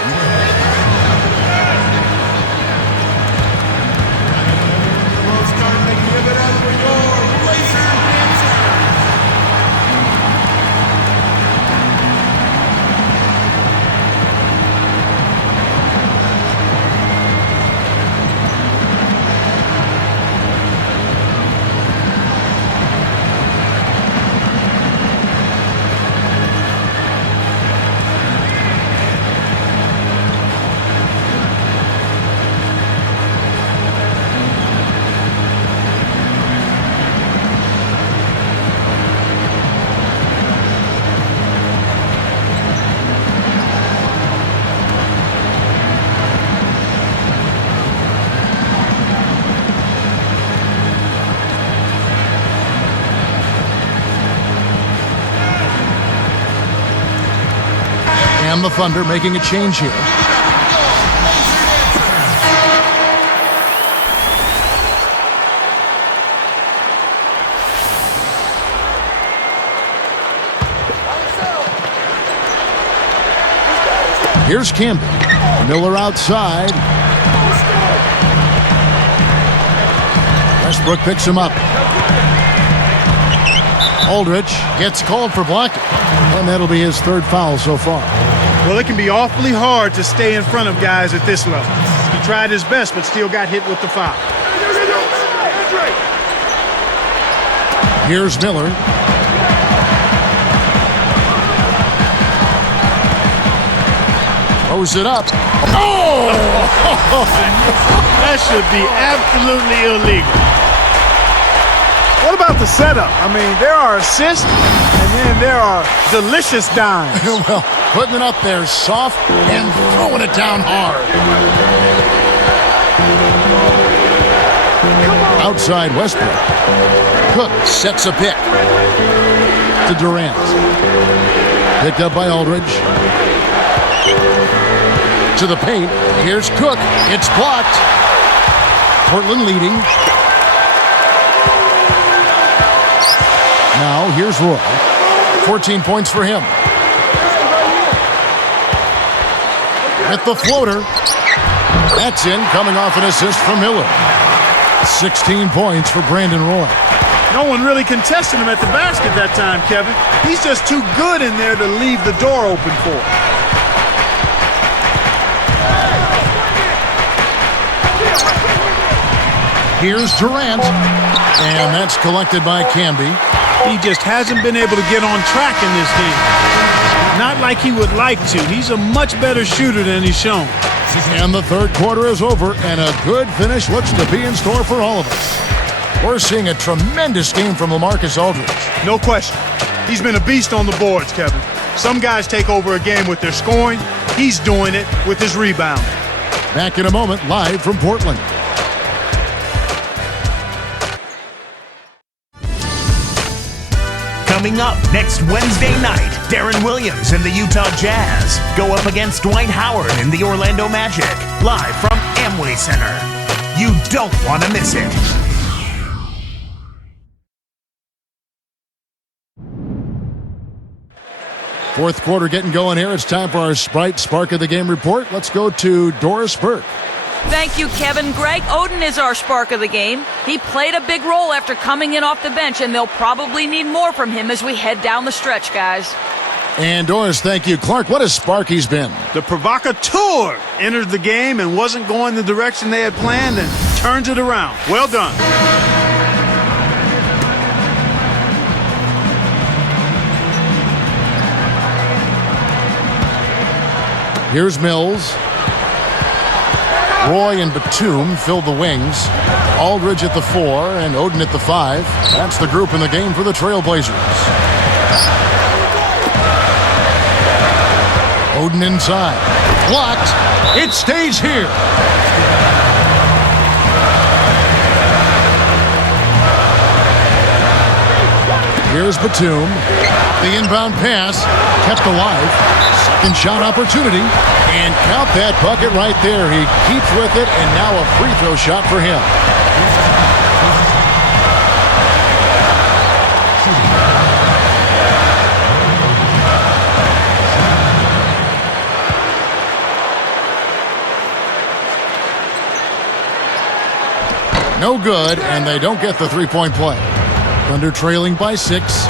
And the Thunder making a change here. Here's Campbell. Miller outside. Westbrook picks him up. Aldridge gets called for blocking, and that'll be his third foul so far. Well, it can be awfully hard to stay in front of guys at this level. He tried his best, but still got hit with the foul. Here's Miller. Throws it up. Oh! That should be absolutely illegal. What about the setup? I mean, there are assists, and then there are delicious dimes. Well, putting it up there soft and throwing it down hard. Outside Westbrook. Cook sets a pick to Durant. Picked up by Aldridge. To the paint. Here's Cook. It's blocked. Portland leading. Now here's Roy. 14 points for him. With the floater. That's in, coming off an assist from Miller. 16 points for Brandon Roy. No one really contested him at the basket that time, Kevin. He's just too good in there to leave the door open for him. Here's Durant. And that's collected by Camby. He just hasn't been able to get on track in this game. Not like he would like to. He's a much better shooter than he's shown. And the third quarter is over, and a good finish looks to be in store for all of us. We're seeing a tremendous game from LaMarcus Aldridge. No question. He's been a beast on the boards, Kevin. Some guys take over a game with their scoring. He's doing it with his rebounding. Back in a moment, live from Portland. Coming up next Wednesday night, Darren Williams and the Utah Jazz go up against Dwight Howard in the Orlando Magic, live from Amway Center. You don't want to miss it. Fourth quarter getting going here. It's time for our Sprite Spark of the Game report. Let's go to Doris Burke. Thank you, Kevin. Greg Oden is our spark of the game. He played a big role after coming in off the bench, and they'll probably need more from him as we head down the stretch, guys. And Doris, thank you. Clark, what a spark he's been. The provocateur entered the game and wasn't going the direction they had planned and turns it around. Well done. Here's Mills. Roy and Batum fill the wings. Aldridge at the 4 and Oden at the 5. That's the group in the game for the Trailblazers. Oden inside. Blocked. It stays here. Here's Batum. The inbound pass kept alive. Second shot opportunity. And count that bucket right there. He keeps with it, and now a free throw shot for him. No good, and they don't get the three-point play. Thunder trailing by 6.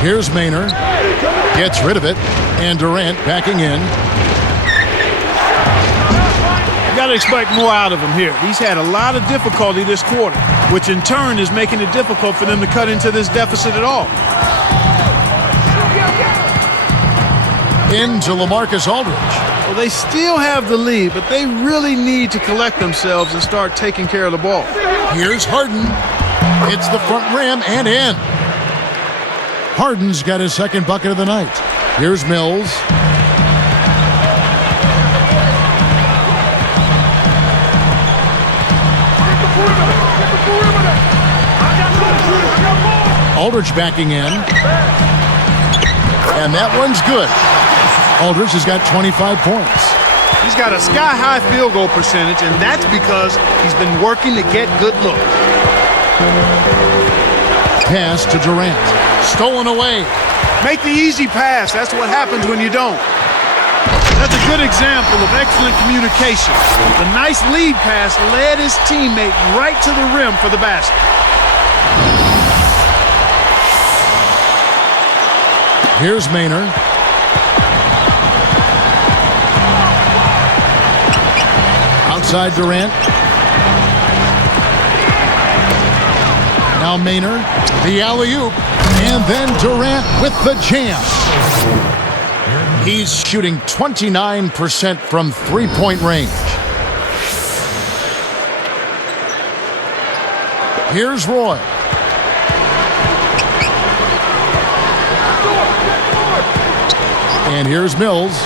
Here's Maynard. Gets rid of it. And Durant backing in. You got to expect more out of him here. He's had a lot of difficulty this quarter, which in turn is making it difficult for them to cut into this deficit at all. Into LaMarcus Aldridge. Well, they still have the lead, but they really need to collect themselves and start taking care of the ball. Here's Harden. Hits the front rim and in. Harden's got his second bucket of the night. Here's Mills. Aldridge backing in. And that one's good. Aldridge has got 25 points. He's got a sky-high field goal percentage, and that's because he's been working to get good looks. Pass to Durant. Stolen away. Make the easy pass. That's what happens when you don't. That's a good example of excellent communication. The nice lead pass led his teammate right to the rim for the basket. Here's Maynard. Outside Durant. Now Maynard, the alley-oop, and then Durant with the jam. He's shooting 29% from three-point range. Here's Roy. And here's Mills.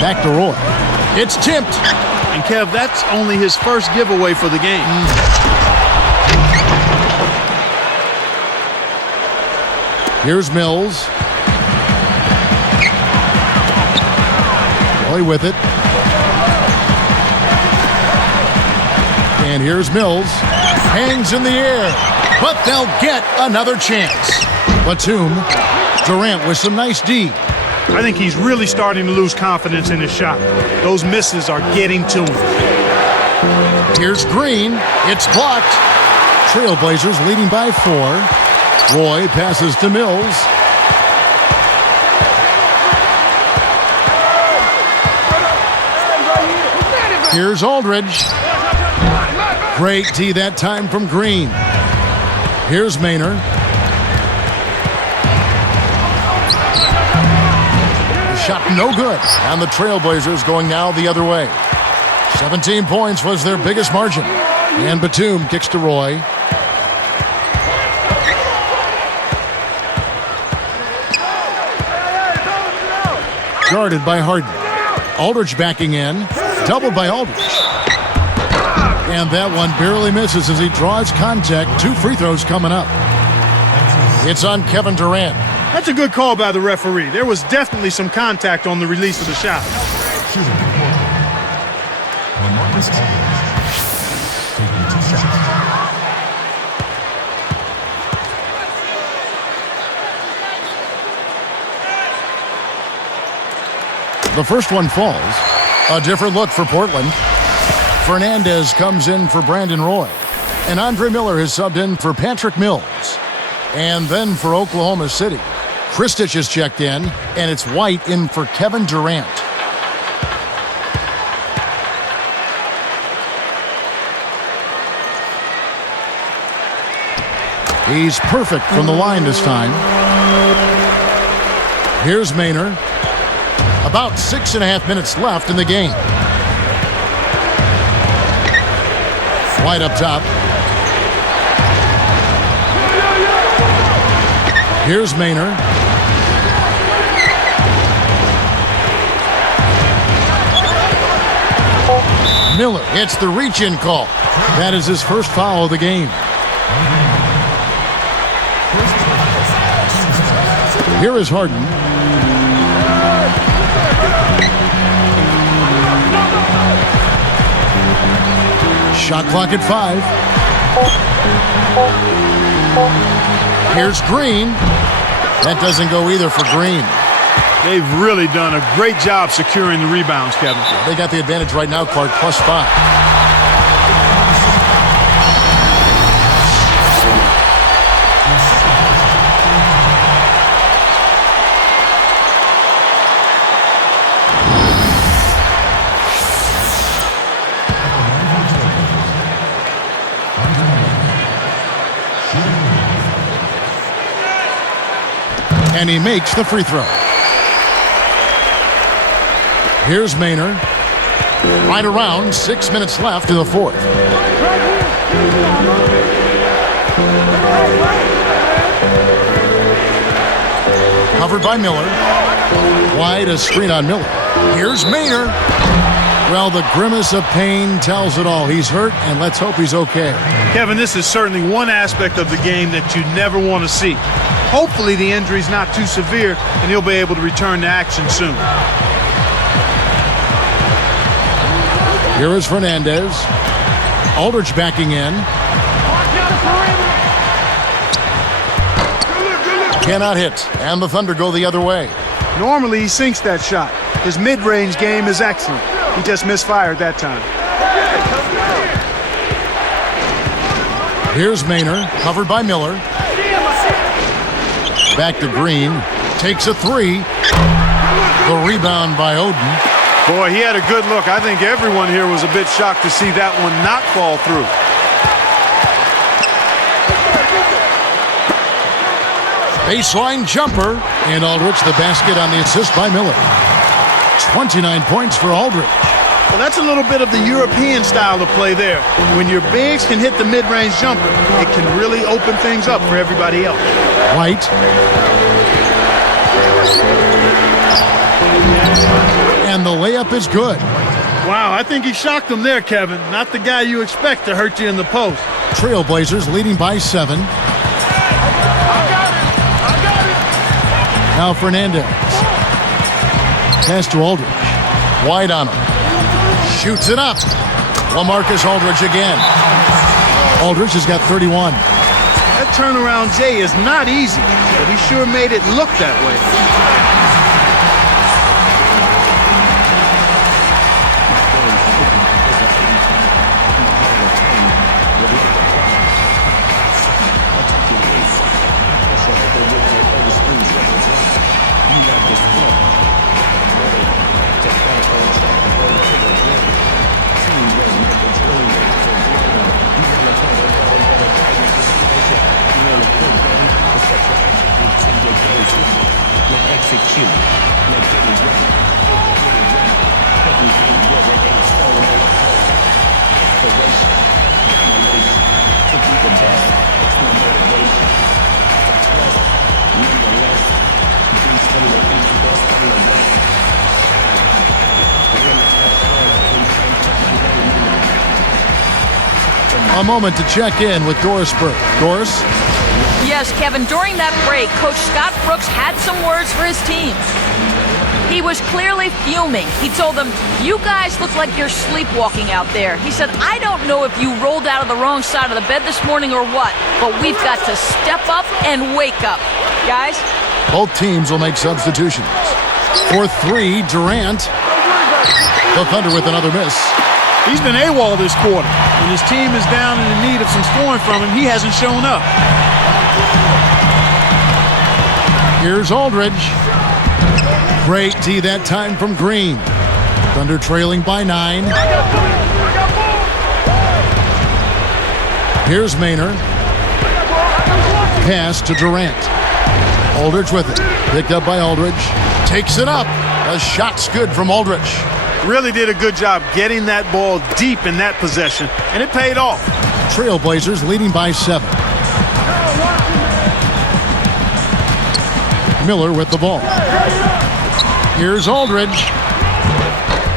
Back to Roy. It's tipped. And Kev, that's only his first giveaway for the game. Here's Mills. Roy with it. And here's Mills. Hangs in the air. But they'll get another chance. Batum. Durant with some nice D. I think he's really starting to lose confidence in his shot. Those misses are getting to him. Here's Green. It's blocked. Trailblazers leading by 4. Roy passes to Mills. Here's Aldridge. Great D that time from Green. Here's Maynard. Shot no good. And the Trailblazers going now the other way. 17 points was their biggest margin. And Batum kicks to Roy. Guarded by Harden. Aldridge backing in. Doubled by Aldridge. And that one barely misses as he draws contact. 2 free throws coming up. It's on Kevin Durant. That's a good call by the referee. There was definitely some contact on the release of the shot. The first one falls. A different look for Portland. Fernandez comes in for Brandon Roy. And Andre Miller has subbed in for Patrick Mills. And then for Oklahoma City, Kristich is checked in, and it's White in for Kevin Durant. He's perfect from the line this time. Here's Maynard. About 6.5 minutes left in the game. White up top. Here's Maynard. Miller hits the reach-in call. That is his first foul of the game. Here is Harden. Shot clock at 5. Here's Green. That doesn't go either for Green. They've really done a great job securing the rebounds, Kevin. They got the advantage right now, Clark, +5. And he makes the free throw. Here's Maynard. Right around 6 minutes left in the fourth. Covered by Miller. Wide, a screen on Miller. Here's Maynard. Well, the grimace of pain tells it all. He's hurt, and let's hope he's okay. Kevin, this is certainly one aspect of the game that you never want to see. Hopefully the injury's not too severe and he'll be able to return to action soon. Here is Fernandez. Aldridge backing in. Cannot hit, and the Thunder go the other way. Normally he sinks that shot. His mid-range game is excellent. He just misfired that time. Here's Maynard, covered by Miller. Back to Green. Takes a three. The rebound by Oden. Boy, he had a good look. I think everyone here was a bit shocked to see that one not fall through. Baseline jumper. And Aldridge the basket on the assist by Miller. 29 points for Aldridge. Well, that's a little bit of the European style of play there. When your bigs can hit the mid-range jumper, it can really open things up for everybody else. White. And the layup is good. Wow, I think he shocked him there, Kevin. Not the guy you expect to hurt you in the post. Trailblazers leading by 7. Now Fernandez. Pass to Aldridge. Wide on him. Shoots it up. LaMarcus Aldridge again. Aldridge has got 31. That turnaround, Jay, is not easy, but he sure made it look that way. A moment to check in with Doris Burke. Doris? Yes, Kevin, during that break, Coach Scott Brooks had some words for his team. He was clearly fuming. He told them, "You guys look like you're sleepwalking out there." He said, "I don't know if you rolled out of the wrong side of the bed this morning or what, but we've got to step up and wake up." Guys? Both teams will make substitutions. For 3, Durant. The Thunder with another miss. He's been AWOL this quarter. When his team is down and in need of some scoring from him, he hasn't shown up. Here's Aldridge. Great D that time from Green. Thunder trailing by 9. Here's Maynard. Pass to Durant. Aldridge with it. Picked up by Aldridge. Takes it up. A shot's good from Aldridge. Really did a good job getting that ball deep in that possession, and it paid off. Trailblazers leading by 7. Miller with the ball. Here's Aldridge.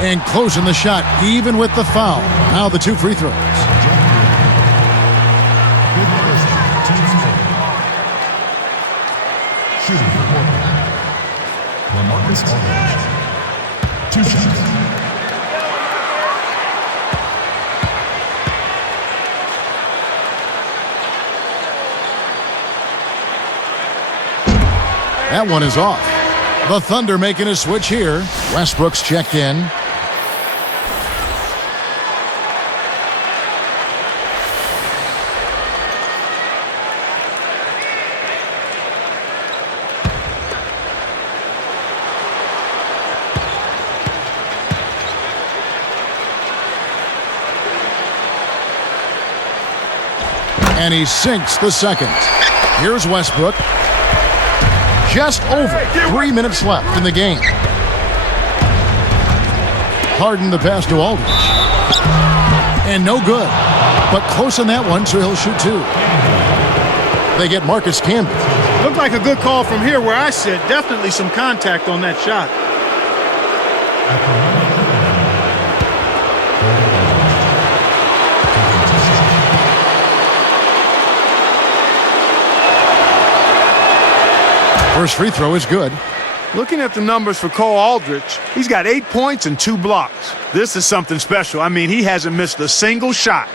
And closing the shot, even with the foul. Now the 2 free throws. Shooting for Portland. LaMarcus Aldridge. 2 shots. That one is off. The Thunder making a switch here. Westbrook's checked in. And he sinks the second. Here's Westbrook. Just over 3 minutes left in the game. Harden the pass to Aldridge. And no good. But close on that one, so he'll shoot 2. They get Marcus Camby. Looked like a good call from here where I sit. Definitely some contact on that shot. First free throw is good. Looking at the numbers for Cole Aldrich, he's got 8 points and 2 blocks. This is something special. I mean, he hasn't missed a single shot.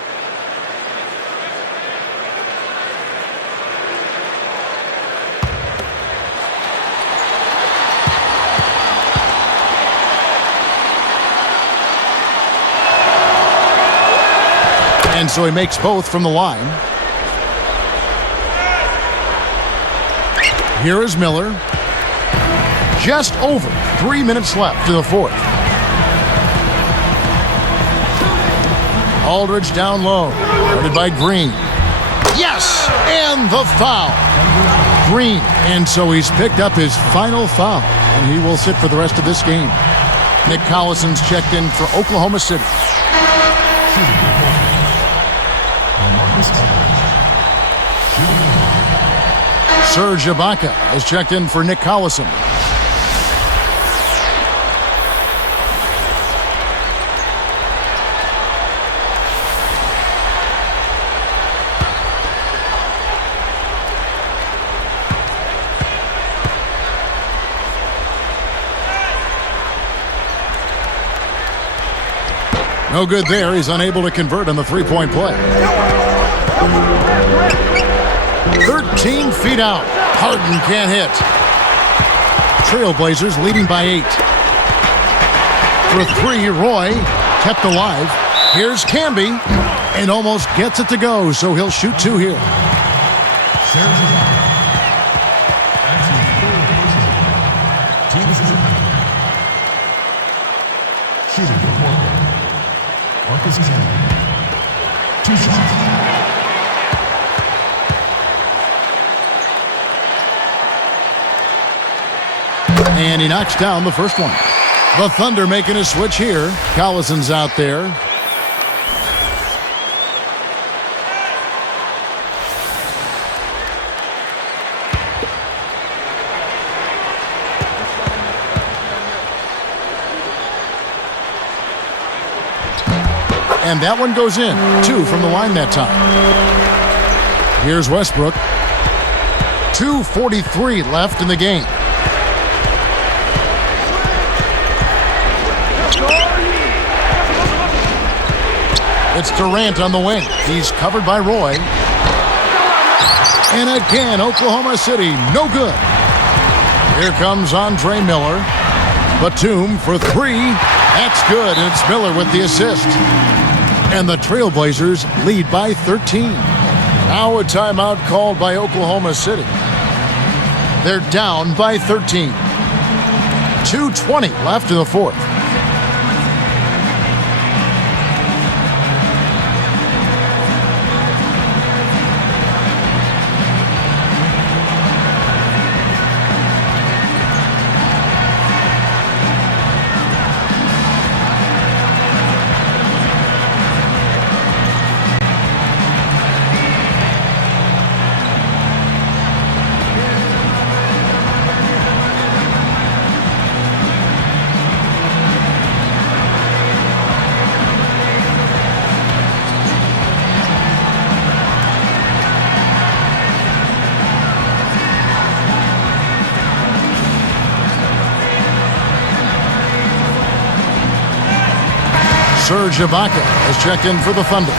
And so he makes both from the line. Here is Miller. Just over 3 minutes left to the fourth. Aldridge down low. Guarded by Green. Yes! And the foul. Green. And so he's picked up his final foul. And he will sit for the rest of this game. Nick Collison's checked in for Oklahoma City. Serge Ibaka has checked in for Nick Collison. No good there. He's unable to convert on the three-point play. 13 feet out. Harden can't hit. Trailblazers leading by 8. For 3, Roy kept alive. Here's Camby and almost gets it to go, so he'll shoot 2 here. Shooting for Portland. Marcus Camby. 2 shots. And he knocks down the first one. The Thunder making a switch here. Collison's out there. And that one goes in. 2 from the line that time. Here's Westbrook. 2:43 left in the game. It's Durant on the wing. He's covered by Roy. And again, Oklahoma City, no good. Here comes Andre Miller. Batum for 3. That's good, and it's Miller with the assist. And the Trailblazers lead by 13. Now a timeout called by Oklahoma City. They're down by 13. 2:20 left in the fourth. Serge Ibaka has checked in for the Thunder.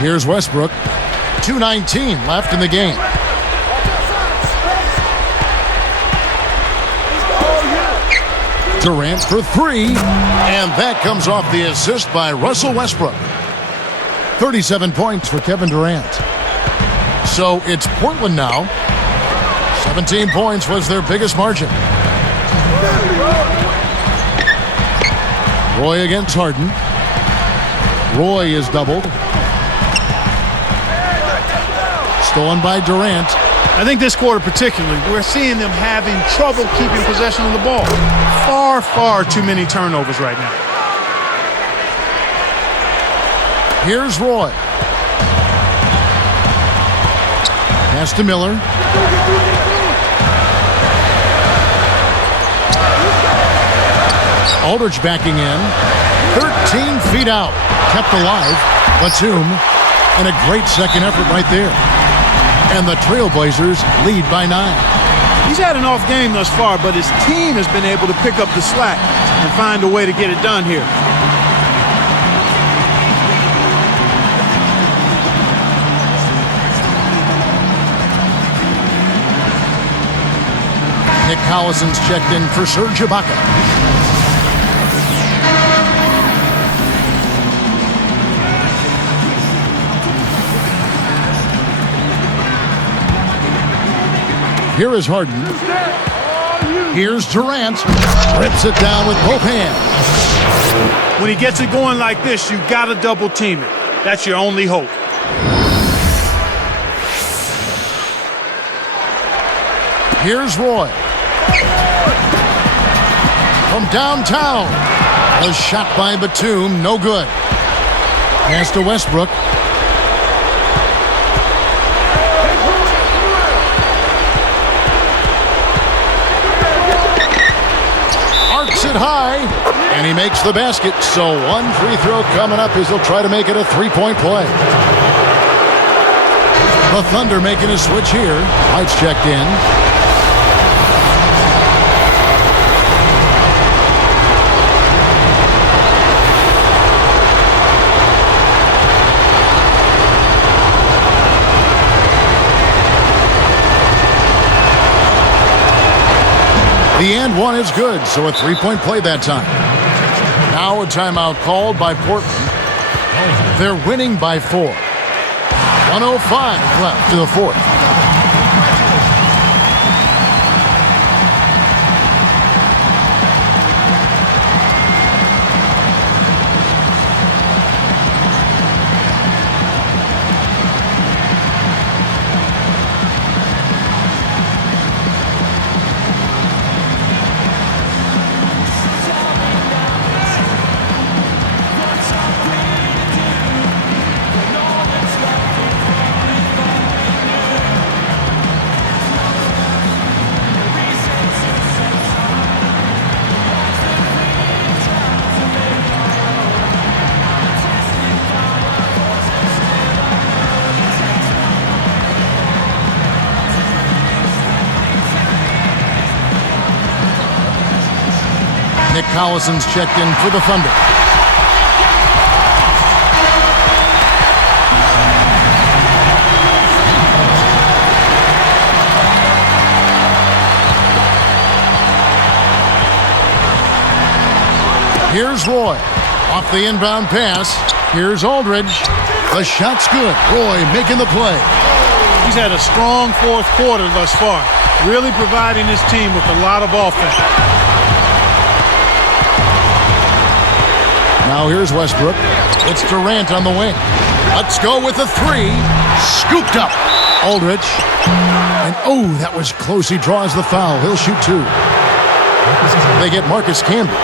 Here's Westbrook. 2:19 left in the game. Durant for 3, and that comes off the assist by Russell Westbrook. 37 points for Kevin Durant. So it's Portland now. 17 points was their biggest margin. Roy against Harden. Roy is doubled. Stolen by Durant. I think this quarter particularly, we're seeing them having trouble keeping possession of the ball. Far, far too many turnovers right now. Here's Roy. Pass to Miller. Aldrich backing in. 13 feet out. Kept alive. Batum. And a great second effort right there. And the Trailblazers lead by 9. He's had an off game thus far, but his team has been able to pick up the slack and find a way to get it done here. Nick Collison's checked in for Serge Ibaka. Here is Harden. Here's Durant. Rips it down with both hands. When he gets it going like this, you gotta double team it. That's your only hope. Here's Roy. From downtown. A shot by Batum, no good. Pass to Westbrook. Arcs it high, and he makes the basket. So one free throw coming up as he'll try to make it a three-point play. The Thunder making a switch here. White's checked in. The and one is good, so a three-point play that time. Now a timeout called by Portland. They're winning by 4. 1:05 left to the fourth. Nick Collison's checked in for the Thunder. Here's Roy. Off the inbound pass. Here's Aldridge. The shot's good. Roy making the play. He's had a strong fourth quarter thus far, really providing his team with a lot of offense. Now here's Westbrook. It's Durant on the wing. Let's go with a three. Scooped up. Aldridge. And oh, that was close. He draws the foul. He'll shoot 2. They get Marcus Camby.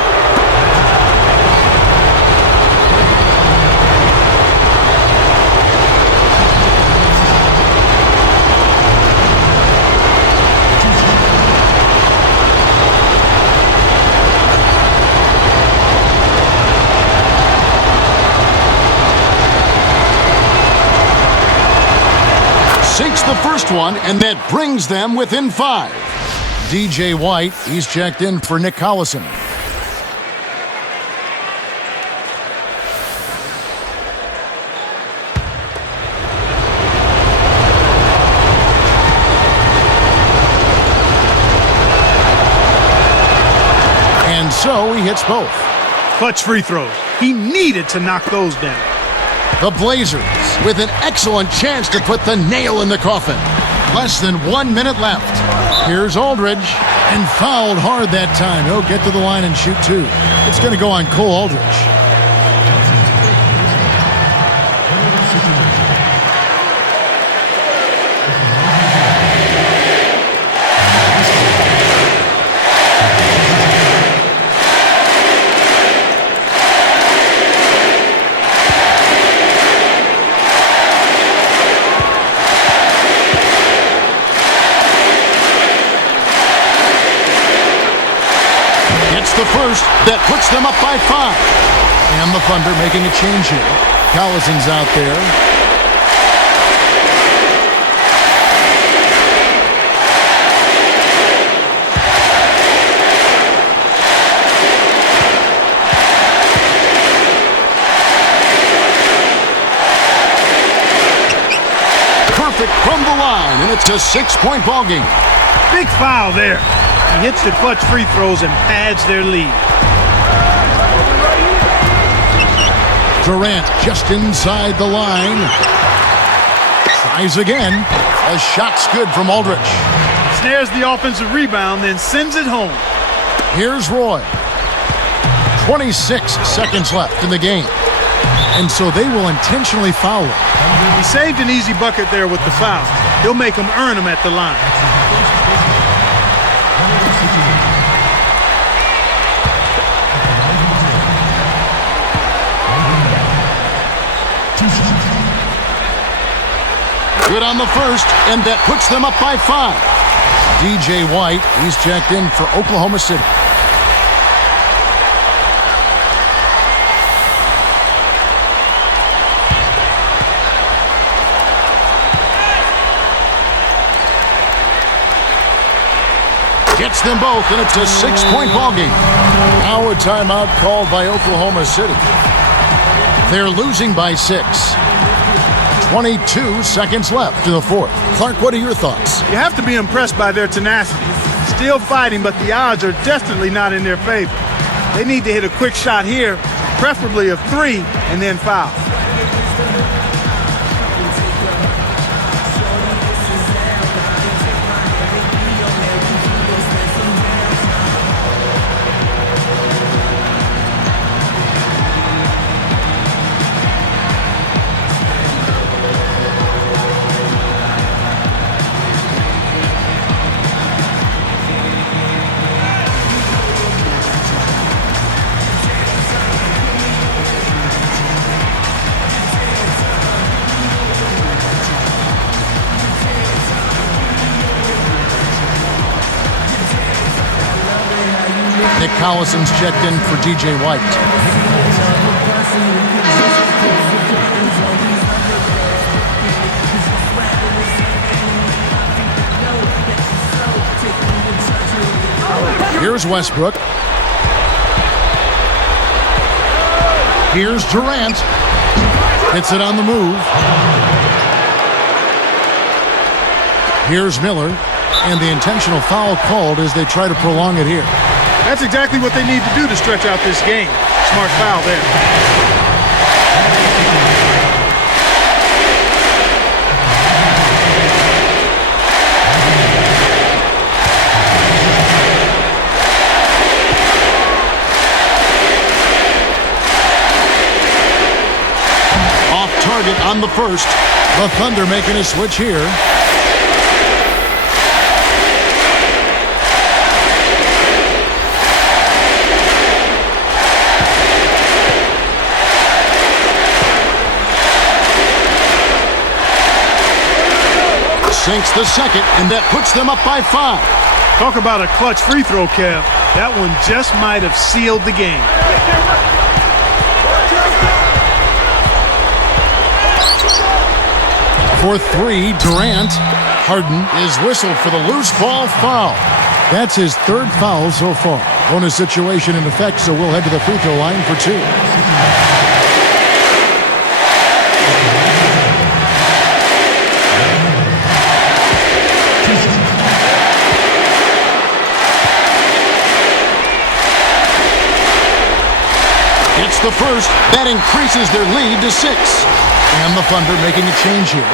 Sinks the first one, and that brings them within 5. DJ White, he's checked in for Nick Collison. And so he hits both. Clutch free throws. He needed to knock those down. The Blazers with an excellent chance to put the nail in the coffin. Less than 1 minute left. Here's Aldridge, and fouled hard that time. He'll get to the line and shoot 2. It's going to go on Cole Aldridge. the first. That puts them up by 5. And the Thunder making a change here. Collison's out there. Perfect from the line, and it's a 6-point ballgame. Big foul there. He hits the clutch free throws and pads their lead. Durant just inside the line. Tries again. A shot's good from Aldrich. Snares the offensive rebound, then sends it home. Here's Roy. 26 seconds left in the game. And so they will intentionally foul him. He saved an easy bucket there with the foul. He'll make them earn them at the line. Good on the first, and that puts them up by 5. DJ White, he's checked in for Oklahoma City. Gets them both, and it's a 6-point ballgame. Now a timeout called by Oklahoma City. They're losing by 6. 22 seconds left in the fourth. Clark, what are your thoughts? You have to be impressed by their tenacity. Still fighting, but the odds are definitely not in their favor. They need to hit a quick shot here, preferably of 3, and then foul. Nick Collison's checked in for DJ White. Here's Westbrook. Here's Durant. Hits it on the move. Here's Miller. And the intentional foul called as they try to prolong it here. That's exactly what they need to do to stretch out this game. Smart foul there. Off target on the first. The Thunder making a switch here. Sinks the second, and that puts them up by 5. Talk about a clutch free throw, Kev. That one just might have sealed the game. For 3, Durant. Harden is whistled for the loose ball foul. That's his 3rd foul so far. Bonus situation in effect, so we'll head to the free throw line for 2. It's the first. That increases their lead to 6. And the Thunder making a change here.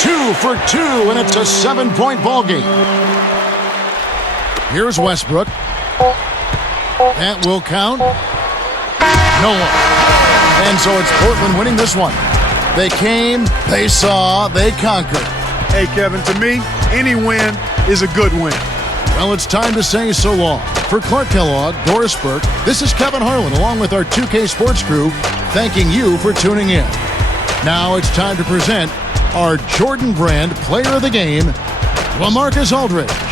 Two for 2, and it's a 7-point ball game. Here's Westbrook. That will count. No one. And so it's Portland winning this one. They came, they saw, they conquered. Hey, Kevin, to me, any win is a good win. Well, it's time to say so long. For Clark Kellogg, Doris Burke, this is Kevin Harlan along with our 2K Sports crew thanking you for tuning in. Now it's time to present our Jordan Brand Player of the Game, LaMarcus Aldridge.